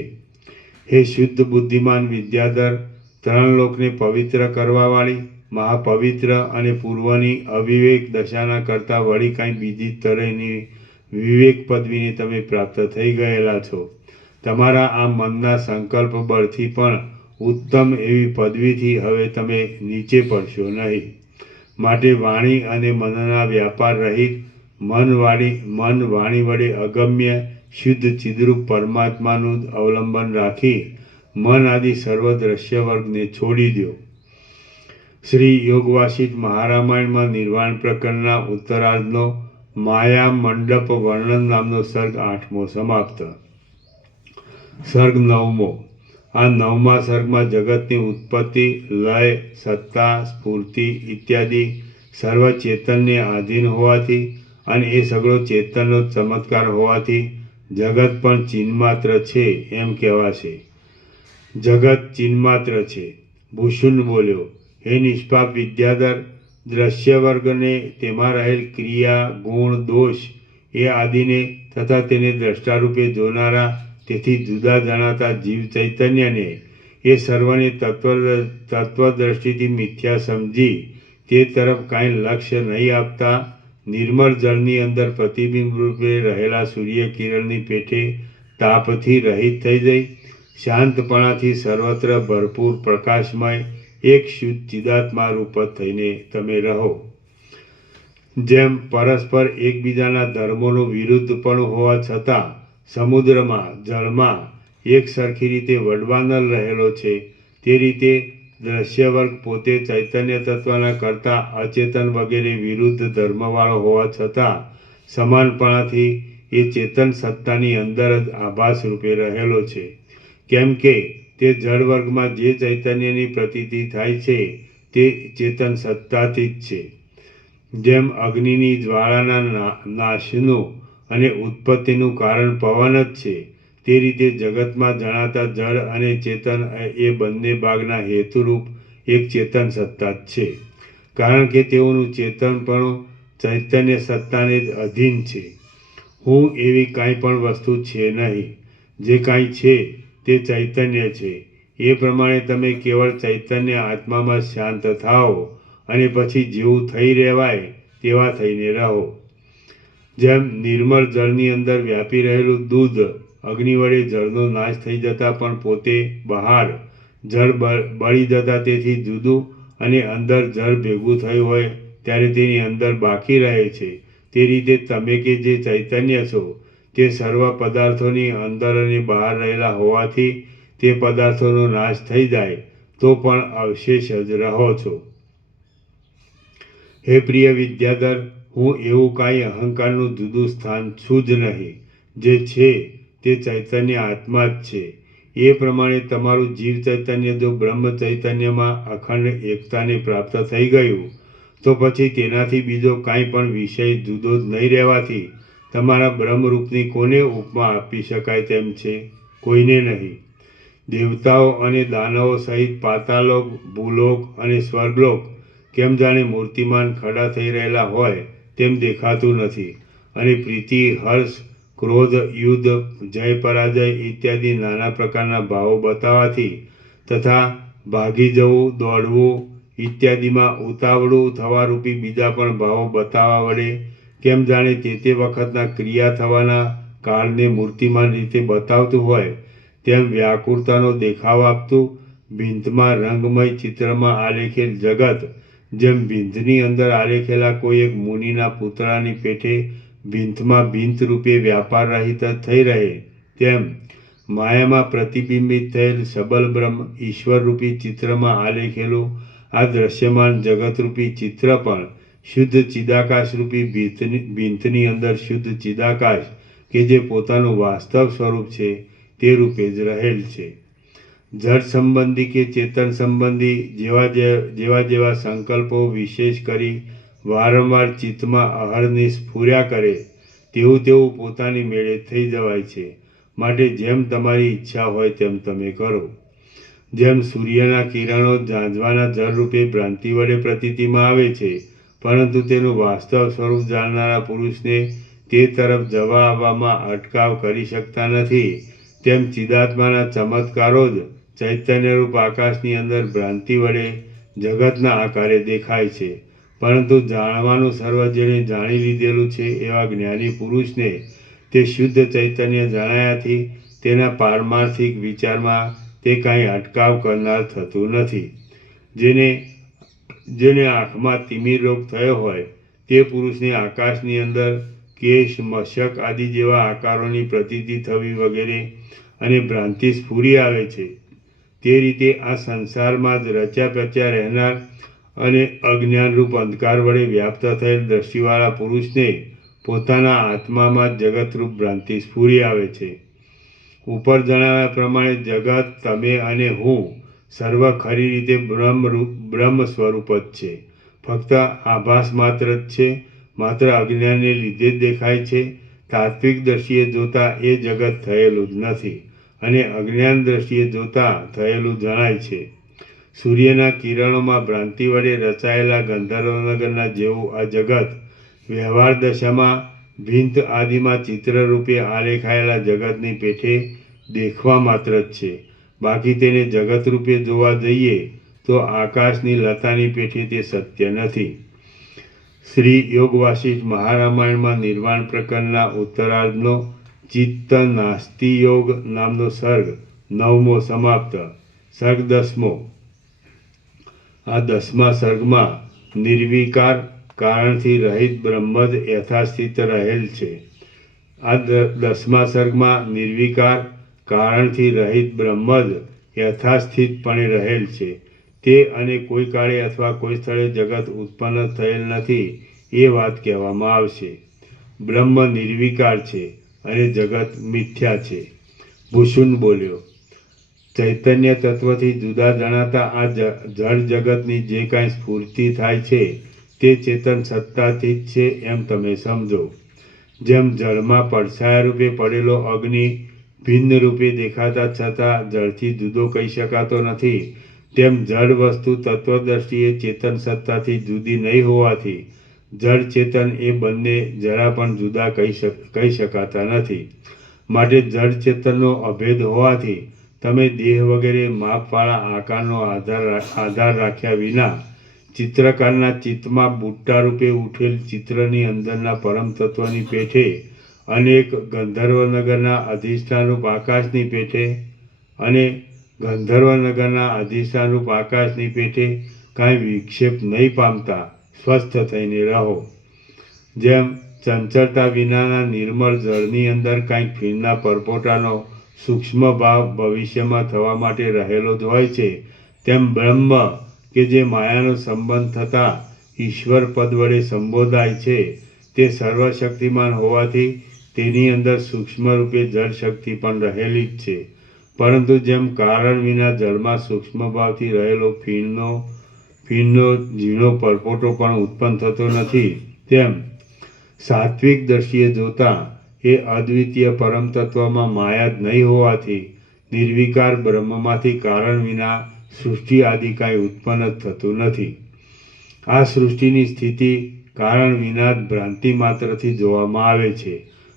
હે શુદ્ધ બુદ્ધિમાન વિદ્યાધર, ત્રણ લોકને પવિત્ર કરવાવાળી, મહાપવિત્ર અને પૂર્વની અવિવેક દશાના કરતાં વળી કાંઈ બીજી તરહની વિવેક પદવીને તમે પ્રાપ્ત થઈ ગયેલા છો. તમારા આ મનના સંકલ્પ બળથી પણ ઉત્તમ એવી પદવીથી હવે તમે નીચે પડશો નહીં. માટે વાણી અને મનના વ્યાપાર રહિત મન વાણી વડે અગમ્ય શુદ્ધ ચિદ્રૂપ પરમાત્માનું અવલંબન રાખી મન આદિ સર્વ દ્રશ્ય વર્ગને છોડી દો. શ્રી યોગવાસિષ્ઠ મહારામાયણમાં નિર્વાણ પ્રકરણના ઉત્તરાર્ધનો માયા મંડપ વર્ણન નામનો સર્ગ 8મો સમાપ્ત. સર્ગ 9મો. આ 9મા સર્ગમાં જગતની ઉત્પત્તિ, લય, સત્તા, સ્ફૂર્તિ ઇત્યાદિ સર્વ ચેતનને આધીન હોવાથી અને એ સગળો ચેતનનો ચમત્કાર હોવાથી જગત પણ ચિન્માત્ર છે એમ કહેવાશે. જગત ચિન્માત્ર છે. ભૂષુંડ બોલ્યો, હે નિષ્પાપ વિદ્યાધર, દ્રશ્ય વર્ગને તેમાં રહેલ ક્રિયા, ગુણ, દોષ એ આદિને તથા તેને દ્રષ્ટારૂપે જોનારા તેથી જુદા જણાતા જીવ ચૈતન્યને એ સર્વને તત્વદ્રષ્ટિથી મિથ્યા સમજી તે તરફ કાંઈ લક્ષ્ય નહીં આપતા નિર્મળ જળની અંદર પ્રતિબિંબ રૂપે રહેલા સૂર્યકિરણની પેઠે તાપથી રહિત થઈ જઈ શાંતપણાથી સર્વત્ર ભરપૂર પ્રકાશમય એક શુદ્ધ ચિદાત્મા રૂપ થઈને તમે રહો. જેમ પરસ્પર એકબીજાના ધર્મોનું વિરુદ્ધપણું હોવા છતાં સમુદ્રમાં જળમાં એક સરખી રીતે વડવાનલ રહેલો છે, તે રીતે દ્રશ્ય વર્ગ પોતે ચૈતન્ય તત્વના કરતાં અચેતન વગેરે વિરુદ્ધ ધર્મવાળો હોવા છતાં સમાનપણાથી એ ચેતન સત્તાની અંદર જ આભાસ રૂપે રહેલો છે. કેમ કે તે જળ વર્ગમાં જે ચૈતન્યની પ્રતીતિ થાય છે તે ચેતન સત્તાથી જ છે. જેમ અગ્નિની જ્વાળાના નાશનું અને ઉત્પત્તિનું કારણ પવન જ છે, તે રીતે જગતમાં જણાતા જળ અને ચેતન એ બંને ભાગના હેતુરૂપ એક ચેતન સત્તા જ છે. કારણ કે તેઓનું ચેતનપણું ચૈતન્ય સત્તાને જ અધીન છે. હું એવી કાંઈ પણ વસ્તુ છે નહીં. જે કાંઈ છે તે ચૈતન્ય છે. એ પ્રમાણે તમે કેવળ ચૈતન્ય આત્મામાં શાંત થાઓ અને પછી જેવું થઈ રહેવાય તેવા થઈને રહો. જેમ નિર્મળ જળની અંદર વ્યાપી રહેલું દૂધ અગ્નિ વડે જળનો નાશ થઈ જતાં પણ પોતે બહાર જળ બળી જતાં તેથી જુદું અને અંદર જળ ભેગું થયું હોય ત્યારે તેની અંદર બાકી રહે છે, તે રીતે તમે કે જે ચૈતન્ય છો તે સર્વ પદાર્થોની અંદર અને બહાર રહેલા હોવાથી તે પદાર્થોનો નાશ થઈ જાય તો પણ અવશેષ જ રહો છો. હે પ્રિય વિદ્યાધર, હું એવું કાંઈ અહંકારનું જુદું સ્થાન છું જ નહીં. જે છે તે ચૈતન્ય આત્મા જ છે. એ પ્રમાણે તમારું જીવ ચૈતન્ય જો બ્રહ્મ ચૈતન્યમાં અખંડ એકતાને પ્રાપ્ત થઈ ગયું તો પછી તેનાથી બીજો કાંઈ પણ વિષય જુદો જ નહીં રહેવાથી તમારા બ્રહ્મરૂપની કોને ઉપમા આપી શકાય તેમ છે? કોઈને નહીં. દેવતાઓ અને દાનવો સહિત પાતાલોક, ભૂલોક અને સ્વર્ગલોક કેમ જાણે મૂર્તિમાન ખડા થઈ રહેલા હોય તેમ દેખાતું નથી, અને પ્રીતિ, હર્ષ, ક્રોધ, યુદ્ધ, જય પરાજય ઇત્યાદિ નાના પ્રકારના ભાવો બતાવવાથી તથા ભાગી જવું, દોડવું ઇત્યાદિમાં ઉતાવળું થવારૂપી બીજા પણ ભાવો બતાવવા વડે કેમ જાણે તે વખતના ક્રિયા થવાના કાળને મૂર્તિમાન રીતે બતાવતું હોય તેમ વ્યાકુળતાનો દેખાવ આપતું ભીંતમાં રંગમય ચિત્રમાં આલેખેલ જગત જેમ ભીંતની અંદર આલેખેલા કોઈ એક મુનિના પૂતળાની પેઠે ભીંતમાં ભીંત રૂપે વ્યાપાર રહિત થઈ રહે તેમ માયામાં પ્રતિબિંબિત થયેલ સબલ બ્રહ્મ ઈશ્વરરૂપી ચિત્રમાં આલેખેલું આ દ્રશ્યમાન જગતરૂપી ચિત્ર પણ શુદ્ધ ચિદાકાશરૂપી ભીંતની અંદર શુદ્ધ ચિદાકાશ કે જે પોતાનું વાસ્તવ સ્વરૂપ છે તે રૂપે જ રહેલ છે. જળ સંબંધી કે ચેતન સંબંધી જેવા સંકલ્પો વિશેષ કરી વારંવાર ચિત્તમાં અહર્નિશ સ્ફુર્યા કરે તેવું પોતાની મેળે થઈ જવાય છે. માટે જેમ તમારી ઈચ્છા હોય તેમ તમે કરો. જેમ સૂર્યના કિરણો ઝાંઝવાના જળ રૂપે ભ્રાંતિ વડે પ્રતીતિમાં આવે છે, પરંતુ તેનું વાસ્તવ સ્વરૂપ જાણનારા પુરુષને તે તરફ જવા આવવામાં અટકાવ કરી શકતા નથી, તેમ ચિદાત્માના ચમત્કારો જ ચૈતન્યરૂપ આકાશની અંદર ભ્રાંતિ વડે જગતના આકારે દેખાય છે. પરંતુ જાણવાનું સર્વ જેણે જાણી લીધેલું છે એવા જ્ઞાની પુરુષને તે શુદ્ધ ચૈતન્ય જણાયાથી તેના પારમાર્થિક વિચારમાં તે કાંઈ અટકાવ કરનાર થતું નથી. જેને આંખમાં તિમિર રોગ થયો હોય તે પુરુષને આકાશની અંદર કેશ, મશક આદિ જેવા આકારોની પ્રતીતિ થવી વગેરે અને ભ્રાંતિ સ્ફુરી આવે છે. તે રીતે આ સંસારમાં જ રચ્યા પચ્યા રહેનાર અને અજ્ઞાનરૂપ અંધકાર વડે વ્યાપ્ત થયેલ દ્રષ્ટિવાળા પુરુષને પોતાના આત્મામાં જગતરૂપ ભ્રાંતિ સ્ફુરી આવે છે. ઉપર જણાવ્યા પ્રમાણે જગત, તમે અને હું સર્વ ખરી રીતે બ્રહ્મ સ્વરૂપ જ છે. ફક્ત આભાસ માત્ર જ છે, માત્ર અજ્ઞાનને લીધે જ દેખાય છે. તાત્વિક દ્રષ્ટિએ જોતાં એ જગત થયેલું જ નથી અને અજ્ઞાન દ્રષ્ટિએ જોતાં થયેલું જણાય છે. સૂર્યના કિરણોમાં ભ્રાંતિ વડે રચાયેલા ગંધર્વનગરના જેવું આ જગત વ્યવહાર દશામાં ભિંત આદિમાં ચિત્રરૂપે આલેખાયેલા જગતની પેઠે દેખવા માત્ર જ છે. બાકી તેને જગતરૂપે જોવા જઈએ તો આકાશની લતાની પેઠે તે સત્ય નથી. શ્રી યોગ વાસિષ્ઠ મહારામાયણમાં નિર્વાણ પ્રકરણના ઉત્તરાર્ધનો ચિત્ત નાસ્તિ યોગ નામનો સર્ગ 9મો સમાપ્ત. સર્ગ 10મો. આ 10મા સર્ગમાં નિર્વિકાર કારણથી રહિત બ્રહ્મ જ યથાસ્થિત રહેલ છે. આ 10મા સર્ગમાં નિર્વિકાર કારણથી રહિત બ્રહ્મ જ યથાસ્થિતપણે રહેલ છે. તે અને કોઈ કાળે અથવા કોઈ સ્થળે જગત ઉત્પન્ન થયેલ નથી એ વાત કહેવામાં આવશે. બ્રહ્મ નિર્વિકાર છે અને જગત મિથ્યા છે. ભૂષુંડ બોલ્યો, ચૈતન્ય તત્વથી જુદા જણાતા આ જળ જગતની જે કાંઈ સ્ફૂર્તિ થાય છે તે ચેતન સત્તાથી જ છે એમ તમે સમજો. જેમ જળમાં પડછાયા રૂપે પડેલો અગ્નિ ભિન્ન રૂપે દેખાતા છતાં જળથી જુદો કહી શકાતો નથી, તેમ જળ વસ્તુ તત્વદ્રષ્ટિએ ચેતન સત્તાથી જુદી નહીં હોવાથી જળ ચેતન એ બંને જરા પણ જુદા કહી શકાતા નથી. માટે જળ ચેતનનો અભેદ હોવાથી તમે દેહ વગેરે માપવાળા આકારનો આધાર રાખ્યા વિના ચિત્રકારના ચિત્તમાં બુટ્ટા રૂપે ઉઠેલ ચિત્રની અંદરના પરમ તત્વની પેઠે અનેક ગંધર્વનગરના અધિષ્ઠાનરૂપ આકાશની પેઠે કાંઈ વિક્ષેપ નહીં પામતા સ્વસ્થ થઈને રહો. જેમ ચંચળતા વિનાના નિર્મળ જળની અંદર કાંઈક ફીણના પરપોટાનો સૂક્ષ્મ ભાવ ભવિષ્યમાં થવા માટે રહેલો જ હોય છે, તેમ બ્રહ્મ કે જે માયાનો સંબંધ થતાં ઈશ્વર પદ વડે સંબોધાય છે તે સર્વશક્તિમાન હોવાથી તેની અંદર સૂક્ષ્મ રૂપે જળ શક્તિ પણ રહેલી જ છે. પરંતુ જેમ કારણ વિના જળમાં સૂક્ષ્મ ભાવથી રહેલો ફીણનો ઝીણો પરપોટો પણ ઉત્પન્ન થતો નથી, તેમ સાત્વિક દ્રષ્ટિએ જોતાં એ અદ્વિતીય પરમ તત્વમાં માયા જ નહીં હોવાથી નિર્વિકાર બ્રહ્મમાંથી કારણ વિના સૃષ્ટિ આદિ કાંઈ ઉત્પન્ન જ થતું નથી. આ સૃષ્ટિની સ્થિતિ કારણ વિના જ ભ્રાંતિ માત્રથી જોવામાં આવે છે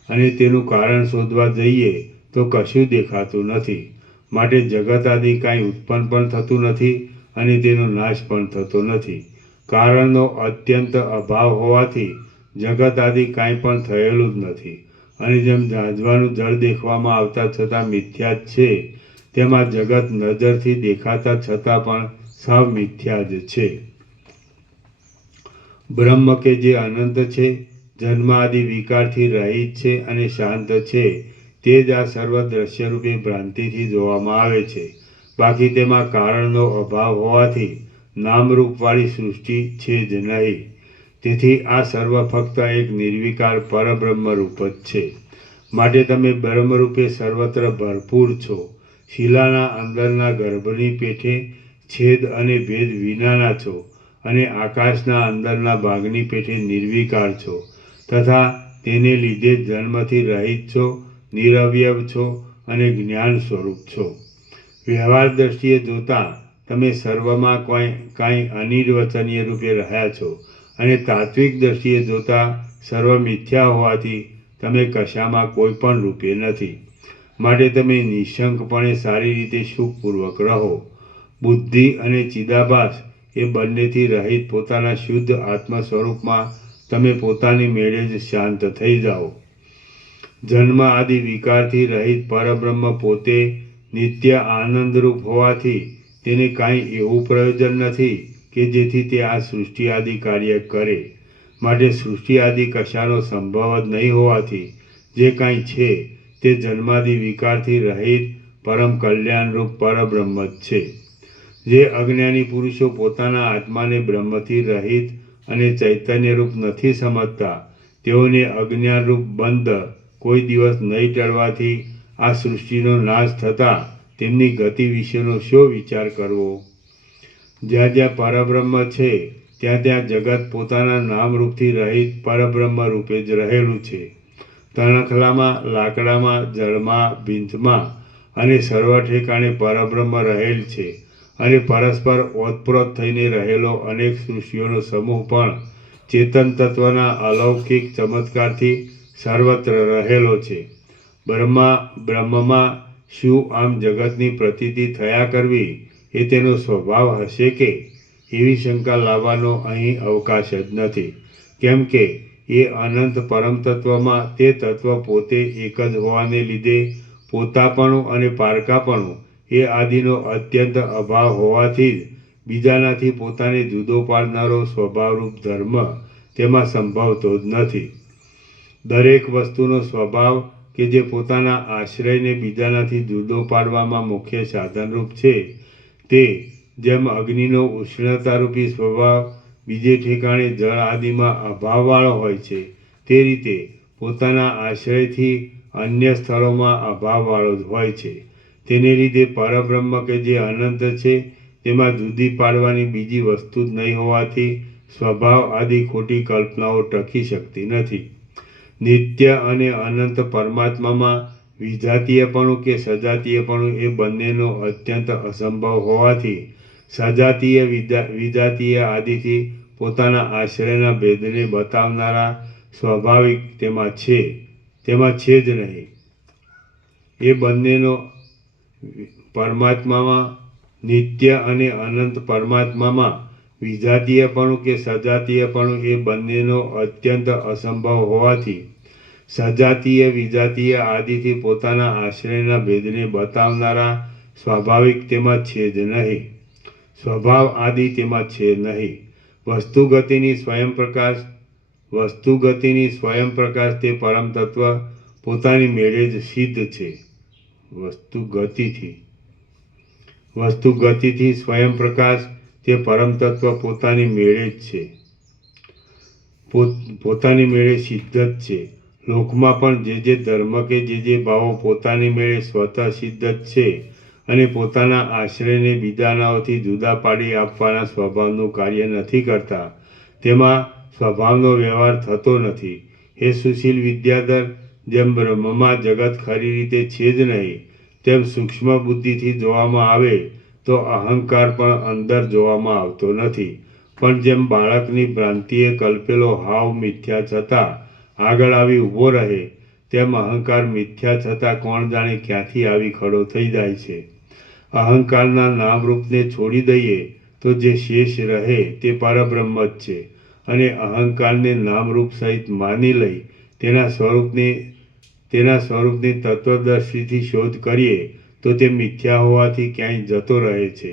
અને તેનું કારણ શોધવા જઈએ તો કશું દેખાતું નથી. માટે જગત આદિ કાંઈ ઉત્પન્ન પણ થતું નથી અને તેનો નાશ પણ થતો નથી. કારણનો અત્યંત અભાવ હોવાથી જગત આદિ કાંઈ પણ થયેલું જ નથી અને જેમ ઝાંઝવાનું જળ દેખવામાં આવતા છતાં મિથ્યા જ છે, તેમાં જગત નજરથી દેખાતા છતાં પણ સાવ મિથ્યા જ છે. બ્રહ્મ કે જે અનંત છે, જન્મ આદિ વિકારથી રહિત છે અને શાંત છે, તે જ આ સર્વ દ્રશ્યરૂપે ભ્રાંતિથી જોવામાં આવે છે. બાકી તેમાં કારણનો અભાવ હોવાથી નામરૂપવાળી સૃષ્ટિ છે જ નહીં. તેથી આ સર્વ ફક્ત એક નિર્વિકાર પરબ્રહ્મ રૂપ જ છે. માટે તમે બ્રહ્મરૂપે સર્વત્ર ભરપૂર છો. શિલાના અંદરના ગર્ભની પેઠે છેદ અને ભેદ વિનાના છો, અને આકાશના અંદરના ભાગની પેઠે નિર્વિકાર છો, તથા તેને લીધે જન્મથી રહિત છો, નિરવયવ છો અને જ્ઞાન સ્વરૂપ છો. વ્યવહાર દ્રષ્ટિએ જોતાં તમે સર્વમાં કાંઈ અનિર્વચનીય રૂપે રહ્યા છો, અને તાત્વિક દ્રષ્ટિએ જોતાં સર્વ મિથ્યા હોવાથી તમે કશામાં કોઈ પણ રૂપે નથી. માટે તમે નિઃશંકપણે સારી રીતે સુખપૂર્વક રહો. બુદ્ધિ અને ચિદાભાસ એ બંનેથી રહિત પોતાના શુદ્ધ આત્મ સ્વરૂપમાં તમે પોતાની મેળે જ શાંત થઈ જાઓ. જન્મ આદિ વિકારથી રહિત પરબ્રહ્મ પોતે નિત્ય આનંદરૂપ હોવાથી તેને કાંઈ એવું પ્રયોજન નથી કે જેથી તે આ સૃષ્ટિ આદિ કાર્ય કરે. માટે સૃષ્ટિ આદિ કશાનો સંભવ જ નહીં હોવાથી જે કાંઈ છે તે જન્માદિ વિકારથી રહિત પરમ કલ્યાણરૂપ પરબ્રહ્મ જ છે. જે અજ્ઞાની પુરુષો પોતાના આત્માને બ્રહ્મથી રહિત અને ચૈતન્યરૂપ નથી સમજતા, તેઓને અજ્ઞાનરૂપ બંધ કોઈ દિવસ નહીં ટળવાથી આ સૃષ્ટિનો નાશ થતાં તેમની ગતિ વિશેનો શો વિચાર કરવો? જ્યાં જ્યાં પરબ્રહ્મ છે ત્યાં ત્યાં જગત પોતાના નામરૂપથી રહિત પરબ્રહ્મ રૂપે જ રહેલું છે. તણખલામાં, લાકડામાં, જળમાં, ભીંતમાં અને સર્વ ઠેકાણે પરબ્રહ્મ રહેલ છે, અને પરસ્પર ઓતપ્રોત થઈને રહેલો અનેક સૃષ્ટિઓનો સમૂહ પણ ચેતન તત્વના અલૌકિક ચમત્કારથી સર્વત્ર રહેલો છે. બ્રહ્મમાં શું આમ જગતની પ્રતીતિ થયા કરવી એ તેનો સ્વભાવ હશે કે? એવી શંકા લાવવાનો અહીં અવકાશ જ નથી. કેમ કે એ અનંત પરમ તત્વમાં તે તત્વ પોતે એક જ હોવાને લીધે પોતાપણું અને પારકાપણું એ આદિનો અત્યંત અભાવ હોવાથી જ બીજાનાથી પોતાને જુદો પાડનારો સ્વભાવરૂપ ધર્મ તેમાં સંભવતો જ નથી. દરેક વસ્તુનો સ્વભાવ કે જે પોતાના આશ્રયને બીજાનાથી જુદો પાડવામાં મુખ્ય સાધનરૂપ છે, તે જેમ અગ્નિનો ઉષ્ણતારૂપી સ્વભાવ બીજે ઠેકાણે જળ આદિમાં અભાવવાળો હોય છે, તે રીતે પોતાના આશ્રયથી અન્ય સ્થળોમાં અભાવવાળો જ હોય છે. તેને લીધે પરબ્રહ્મ કે જે અનંત છે તેમાં જુદી પાડવાની બીજી વસ્તુ જ નહીં હોવાથી સ્વભાવ આદિ ખોટી કલ્પનાઓ ટકી શકતી નથી. નિત્ય અને અનંત પરમાત્મામાં વિજાતીયપણું કે સજાતીયપણું એ બંનેનો અત્યંત અસંભવ હોવાથી સજાતીય વિજાતીય આદિથી પોતાના આશ્રયના ભેદને બતાવનારા સ્વાભાવિક તેમાં છે જ નહીં. એ બંનેનો પરમાત્મામાં, નિત્ય અને અનંત પરમાત્મામાં વિજાતીયપણું કે સજાતીયપણું એ બંનેનો અત્યંત અસંભવ હોવાથી સજાતીય વિજાતીય આદિથી પોતાના આશ્રયના ભેદને બતાવનારા સ્વાભાવિક તેમાં છે જ નહીં. સ્વભાવ આદિ તેમાં છે નહીં. વસ્તુગતિની સ્વયં પ્રકાશ તે પરમ તત્વ પોતાની મેળે જ સિદ્ધ છે. વસ્તુગતિથી સ્વયં પ્રકાશ તે પરમ તત્વ પોતાની મેળે જ છે, પોતાની મેળે સિદ્ધ જ છે. લોકમાં પણ જે ધર્મ કે જે ભાવો પોતાની મેળે સ્વતઃ સિદ્ધ જ છે અને પોતાના આશ્રયને બીજાનાઓથી જુદા પાડી આપવાના સ્વભાવનું કાર્ય નથી કરતા, તેમાં સ્વભાવનો વ્યવહાર થતો નથી. હે સુશીલ વિદ્યાધર, જેમ બ્રહ્મમાં જગત ખરી રીતે છે જ નહીં, તેમ સૂક્ષ્મ બુદ્ધિથી જોવામાં આવે તો અહંકાર પણ અંદર જોવામાં આવતો નથી. પણ જેમ બાળકની ભ્રાંતિએ કલ્પેલો હાવ મિથ્યા છતાં આગળ આવી ઊભો રહે, તેમ અહંકાર મિથ્યા છતાં કોણ જાણે ક્યાંથી આવી ખડો થઈ જાય છે. અહંકારના નામરૂપને છોડી દઈએ તો જે શેષ રહે તે પરબ્રહ્મ જ છે, અને અહંકારને નામરૂપ સહિત માની લઈ તેના સ્વરૂપની તત્વદર્શીથી શોધ કરીએ તો તે મિથ્યા હોવાથી ક્યાંય જતો રહે છે.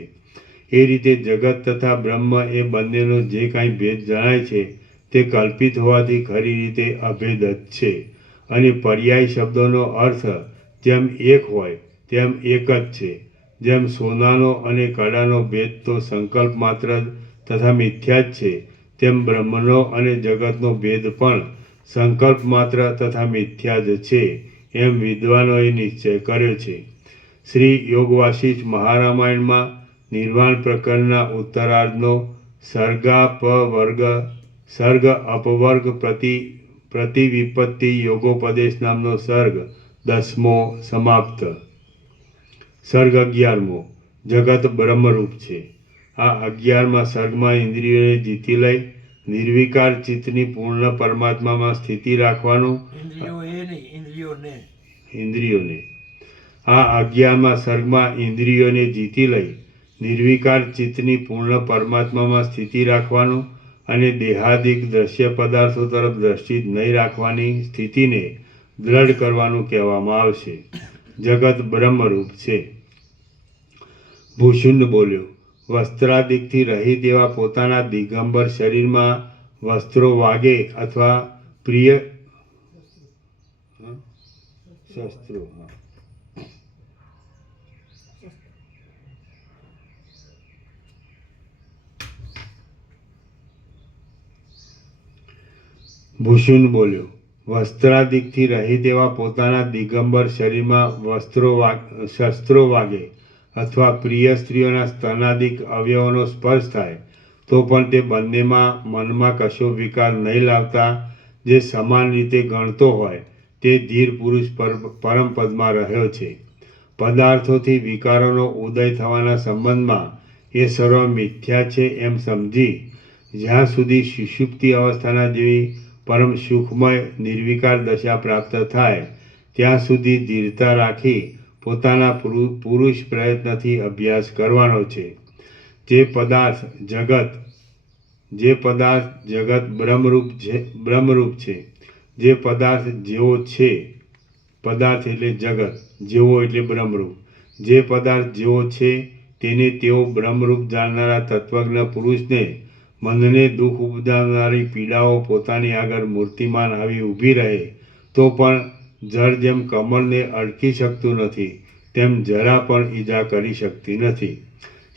એ રીતે જગત તથા બ્રહ્મ એ બંનેનો જે કાંઈ ભેદ જણાય છે તે કલ્પિત હોવાથી ખરી રીતે અભેદ જ છે, અને પર્યાય શબ્દોનો અર્થ જેમ એક હોય તેમ એક જ છે. જેમ સોનાનો અને કડાનો ભેદ તો સંકલ્પ માત્ર તથા મિથ્યા જ છે, તેમ બ્રહ્મનો અને જગતનો ભેદ પણ સંકલ્પ માત્ર તથા મિથ્યા જ છે, એમ વિદ્વાનોએ નિશ્ચય કર્યો છે. શ્રી યોગ વાસિષ્ઠ મહારામાયણમાં નિર્વાણ પ્રકરણના ઉત્તરાર્ધનો સર્ગ અપવર્ગ પ્રતિવિપત્તિ યોગોપદેશ નામનો સર્ગ 10મો સમાપ્ત. સર્ગ 11મો જગત બ્રહ્મરૂપ છે. આ 11મા સર્ગમાં ઇન્દ્રિયોને જીતી લઈ નિર્વિકાર ચિત્તની પૂર્ણ પરમાત્મામાં સ્થિતિ રાખવાનું ઇન્દ્રિયોને આ 11મા સર્ગમાં ઇન્દ્રિયોને જીતી લઈ નિર્વિકાર ચિત્તની પૂર્ણ પરમાત્મામાં સ્થિતિ રાખવાનું અને દેહાદિક દ્રશ્ય પદાર્થો તરફ દ્રષ્ટિ નહીં રાખવાની સ્થિતિને દ્રઢ કરવાનું કહેવામાં આવશે. જગત બ્રહ્મરૂપ છે. ભૂષુંડ બોલ્યો, વસ્ત્રાદિકથી રહિત એવા પોતાના દિગંબર શરીરમાં વસ્ત્રો વાગે અથવા પ્રિય શસ્ત્રો ભૂષુંડ બોલ્યો, વસ્ત્રાદિકથી રહિત એવા પોતાના દિગંબર શરીરમાં શસ્ત્રો વાગે અથવા પ્રિય સ્ત્રીઓના સ્તનાદિક અવયવોનો સ્પર્શ થાય તો પણ તે બંનેમાં મનમાં કશો વિકાર નહીં લાવતા જે સમાન રીતે ગણતો હોય તે ધીર પુરુષ પરમપદમાં રહ્યો છે. પદાર્થોથી વિકારોનો ઉદય થવાના સંબંધમાં એ સર્વ મિથ્યા છે એમ સમજી જ્યાં સુધી સુષુપ્તિ અવસ્થાના જેવી પરમ સુખમય નિર્વિકાર દશા પ્રાપ્ત થાય ત્યાં સુધી ધીરતા રાખી પોતાના પુરુષ પ્રયત્નથી અભ્યાસ કરવાનો છે. જે પદાર્થ જગત બ્રહ્મરૂપ છે. જે પદાર્થ જેવો છે, પદાર્થ એટલે જગત, જેવો એટલે બ્રહ્મરૂપ. જે પદાર્થ જેવો છે તેને તેઓ બ્રહ્મરૂપ જાણનારા તત્વજ્ઞ પુરુષને મનને દુઃખ ઉપજાવનારી પીડાઓ પોતાની આગળ મૂર્તિમાન આવી ઊભી રહે તો પણ જળ જેમ કમળને અડકી શકતું નથી તેમ જરા પણ ઈજા કરી શકતી નથી.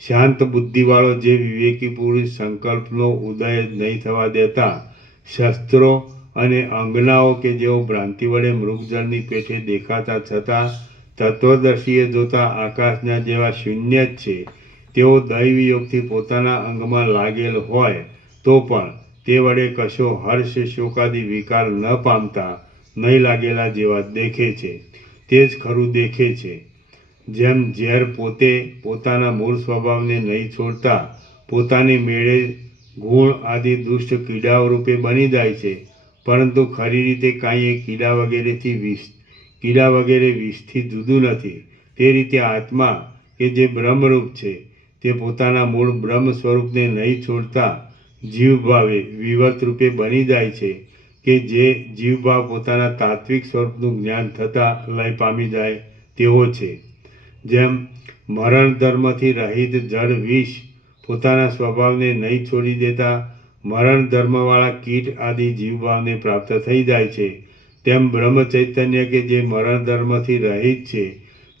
શાંત બુદ્ધિવાળો જે વિવેકી પુરુષ સંકલ્પનો ઉદય જ નહીં થવા દેતા શસ્ત્રો અને અંગનાઓ કે જેઓ ભ્રાંતિ વડે મૃગજળની પેઠે દેખાતા છતાં તત્વદર્શીએ જોતા આકાશના જેવા શૂન્ય જ છે તેઓ દૈવી યોગથી પોતાના અંગમાં લાગેલ હોય તો પણ તે વડે કશો હર્ષ શોકાદી વિકાર ન પામતા નહીં લાગેલા જેવા દેખે છે. તે જ ખરું દેખે છે. જેમ ઝેર પોતે પોતાના મૂળ સ્વભાવને નહીં છોડતા પોતાની મેળે ગુણ આદિ દુષ્ટ કીડાઓ રૂપે બની જાય છે પરંતુ ખરી રીતે કાંઈ એ કીડા વગેરે વિષથી જુદું નથી, તે રીતે આત્મા કે જે બ્રહ્મરૂપ છે તે પોતાના મૂળ બ્રહ્મ સ્વરૂપને નહીં છોડતા જીવભાવે વિવર્ત રૂપે બની જાય છે કે જે જીવભાવ પોતાના તાત્વિક સ્વરૂપનું જ્ઞાન થતાં લય પામી જાય તેવો છે. જેમ મરણ ધર્મથી રહિત જળ વિષ પોતાના સ્વભાવને નહીં છોડી દેતા મરણ ધર્મવાળા કીટ આદિ જીવભાવને પ્રાપ્ત થઈ જાય છે તેમ બ્રહ્મ ચૈતન્ય કે જે મરણ ધર્મથી રહિત છે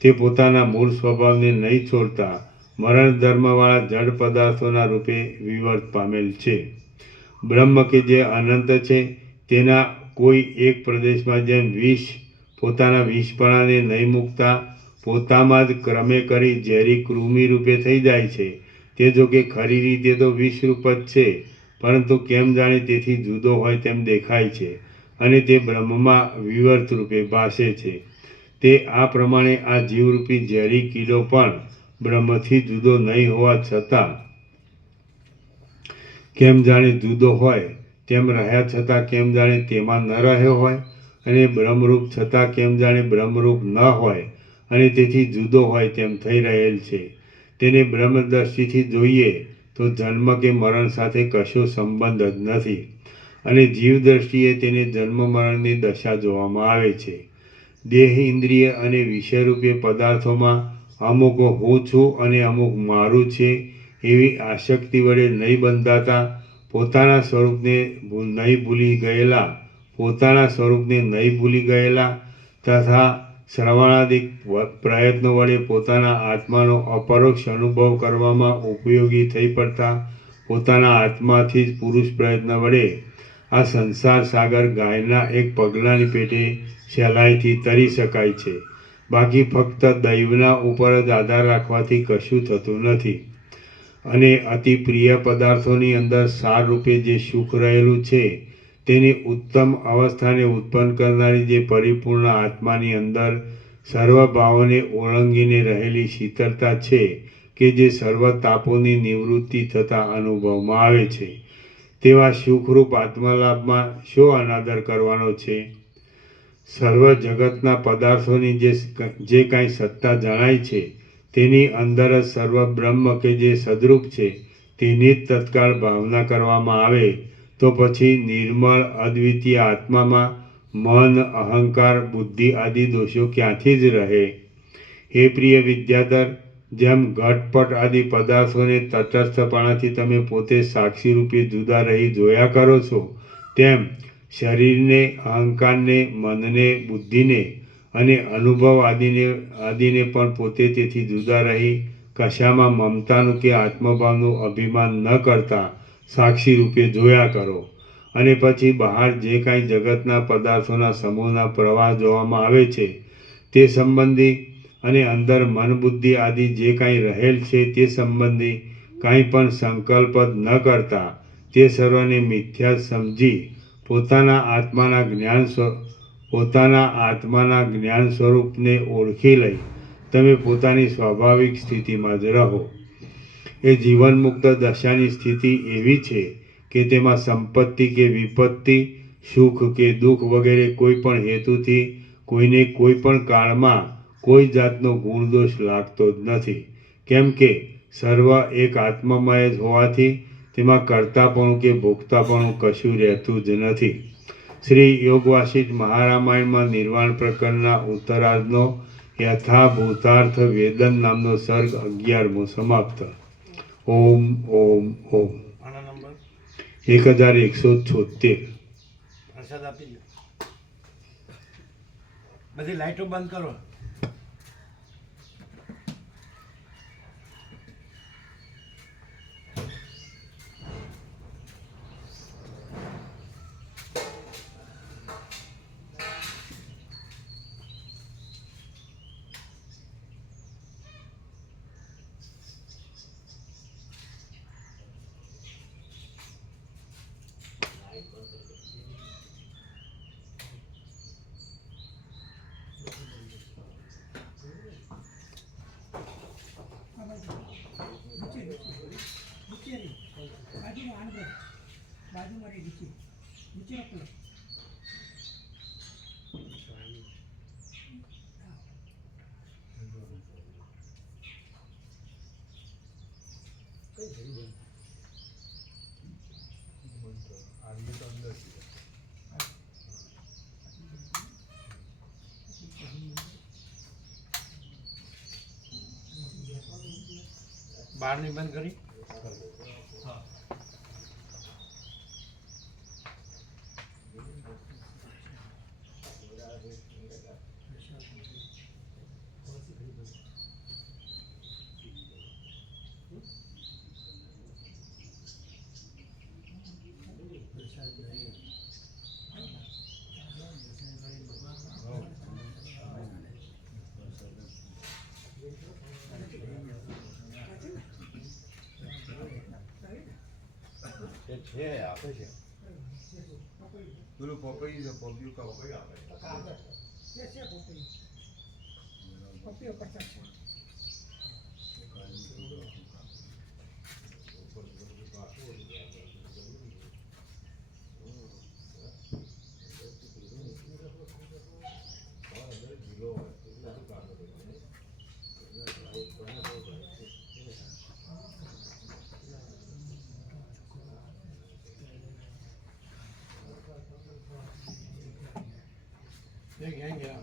તે પોતાના મૂળ સ્વભાવને નહીં છોડતા મરણ ધર્મવાળા જડ પદાર્થોના રૂપે વિવર્ત પામેલ છે. બ્રહ્મ કે જે અનંત છે તેના કોઈ એક પ્રદેશમાં જેમ વિષ પોતાના વિષપણાને નહીં મૂકતા પોતામાં જ ક્રમે કરી ઝેરી કૃમિ રૂપે થઈ જાય છે તે જો કે ખરી રીતે તો વિષરૂપ જ છે પરંતુ કેમ જાણે તેથી જુદો હોય તેમ દેખાય છે અને તે બ્રહ્મમાં વિવર્ત રૂપે ભાસે છે. તે આ પ્રમાણે આ જીવરૂપી ઝેરી કીડો પણ બ્રહ્મથી જુદો નહીં હોવા છતાં કેમ જાણે જુદો હોય તેમ રહ્યા છતાં કેમ જાણે તેમાં ન રહ્યો હોય અને બ્રહ્મરૂપ છતાં કેમ જાણે બ્રહ્મરૂપ ન હોય અને તેથી જુદો હોય તેમ થઈ રહેલ છે. તેને બ્રહ્મદ્રષ્ટિથી જોઈએ તો જન્મ કે મરણ સાથે કશો સંબંધ જ નથી અને જીવ દ્રષ્ટિએ તેને જન્મ મરણની દશા જોવામાં આવે છે. દેહ ઇન્દ્રિય અને વિષયરૂપે પદાર્થોમાં અમુક હું છું અને અમુક મારું છે એવી આસક્તિ વડે નહીં બંધાતા પોતાના સ્વરૂપને નહીં ભૂલી ગયેલા તથા શ્રવણાદિક પ્રયત્નો વડે પોતાના આત્માનો અપરોક્ષ અનુભવ કરવામાં ઉપયોગી થઈ પડતા પોતાના આત્માથી જ પુરુષ પ્રયત્ન વડે આ સંસાર સાગર ગાયના એક પગલાની પેટે સહેલાઈથી તરી શકાય છે બાકી ફક્ત દૈવના ઉપર જ આધાર રાખવાથી કશું થતું નથી. અને અતિ પ્રિય પદાર્થોની અંદર સાર રૂપે જે સુખ રહેલું છે તેની ઉત્તમ અવસ્થાને ઉત્પન્ન કરનારી જે પરિપૂર્ણ આત્માની અંદર સર્વ ભાવોને ઓળંગીને રહેલી શીતળતા છે કે જે સર્વ તાપોની નિવૃત્તિ થતાં અનુભવમાં આવે છે, તેવા સુખરૂપ આત્મલાભમાં શો અનાદર કરવાનો છે? સર્વ જગતના પદાર્થોની જે કાંઈ સત્તા જણાય છે તેની અંદર જ સર્વ બ્રહ્મ કે જે સદરૂપ છે તેની જ તત્કાળ ભાવના કરવામાં આવે તો પછી નિર્મળ અદ્વિતીય આત્મામાં મન, અહંકાર, બુદ્ધિ આદિ દોષો ક્યાંથી જ રહે? હે પ્રિય વિદ્યાધર, જેમ ઘટપટ આદિ પદાર્થોને તટસ્થપણાથી તમે પોતે સાક્ષી રૂપે જુદા રહી જોયા કરો છો, તેમ શરીરને, અહંકારને, મનને, બુદ્ધિને અને અનુભવ આદિને પણ પોતે તેથી જુદા રહી કશામાં મમતાનું કે આત્મભાવનું અભિમાન ન કરતા સાક્ષી રૂપે જોયા કરો. અને પછી બહાર જે કાંઈ જગતના પદાર્થોના સમૂહના પ્રવાહ જોવામાં આવે છે તે સંબંધી અને અંદર મન બુદ્ધિ આદિ જે કાંઈ રહેલ છે તે સંબંધી કાંઈ પણ સંકલ્પ જ ન કરતા તે સર્વને મિથ્યા સમજી પોતાના આત્માના જ્ઞાન સ્વરૂપને ઓળખી લઈ તમે પોતાની સ્વાભાવિક સ્થિતિમાં જ રહો. એ જીવનમુક્ત દશાની સ્થિતિ એવી છે કે તેમાં સંપત્તિ કે વિપત્તિ, સુખ કે દુઃખ વગેરે કોઈ પણ હેતુથી કોઈને કોઈ પણ કાળમાં કોઈ જાતનો ગુણદોષ લાગતો જ નથી. કેમ કે સર્વ એક આત્મમય જ હોવાથી તેમાં કર્તાપણું કે ભોગતાપણું કશું રહેતું જ નથી. શ્રી યોગ વાસિષ્ઠ મહારામાયણમાં નિર્વાણ પ્રકરણના ઉત્તરાર્ધનો યથાભૂતાર્થ વેદન નામનો સર્ગ 11મો સમાપ્ત. ઓમ ઓમ ઓમ. આના નંબર 1176. પ્રસાદ આપી દો. બધી લાઈટો બંધ કરો. બહારની બંધ કરી. છે આપે છે પેલું પપૈયું છે, પપૈયું કા પપૈયું આપે ક્યાં ગયા?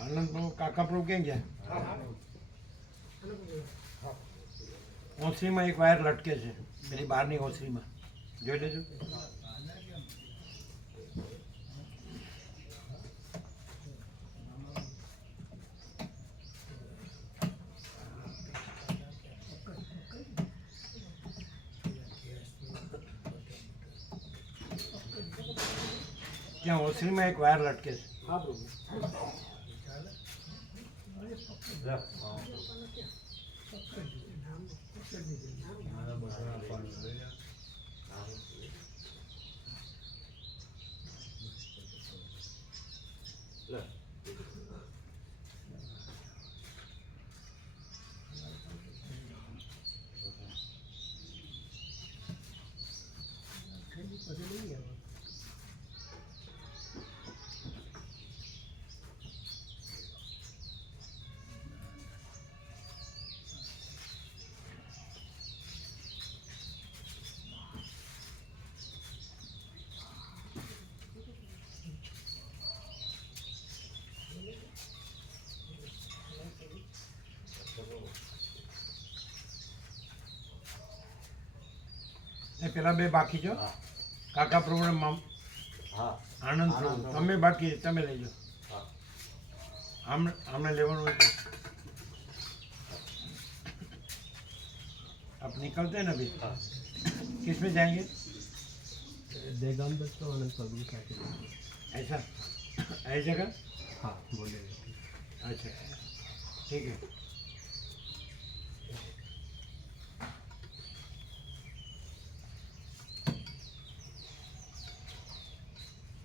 આનંદ પ્રભુ, કાકા પ્રભુ ક્યાં ગયા? ઓસરીમાં એક વાયર લટકે છે, પેલી બહારની ઓસરીમાં જોઈ લેજો. ત્યાં ઓસરીમાં એક વાયર લટકે છે. એ પેલા બે બાકી છો કાકા પ્રભુ આનંદ પ્રભુ તમે બાકી તમે લઈ લો हमने लेवन हुई अब निकलते हैं ना अभी किस में जाएंगे देगाम दत्त आनंद प्रभु साथी ऐसा ऐसी जगह हाँ बोले अच्छा ठीक है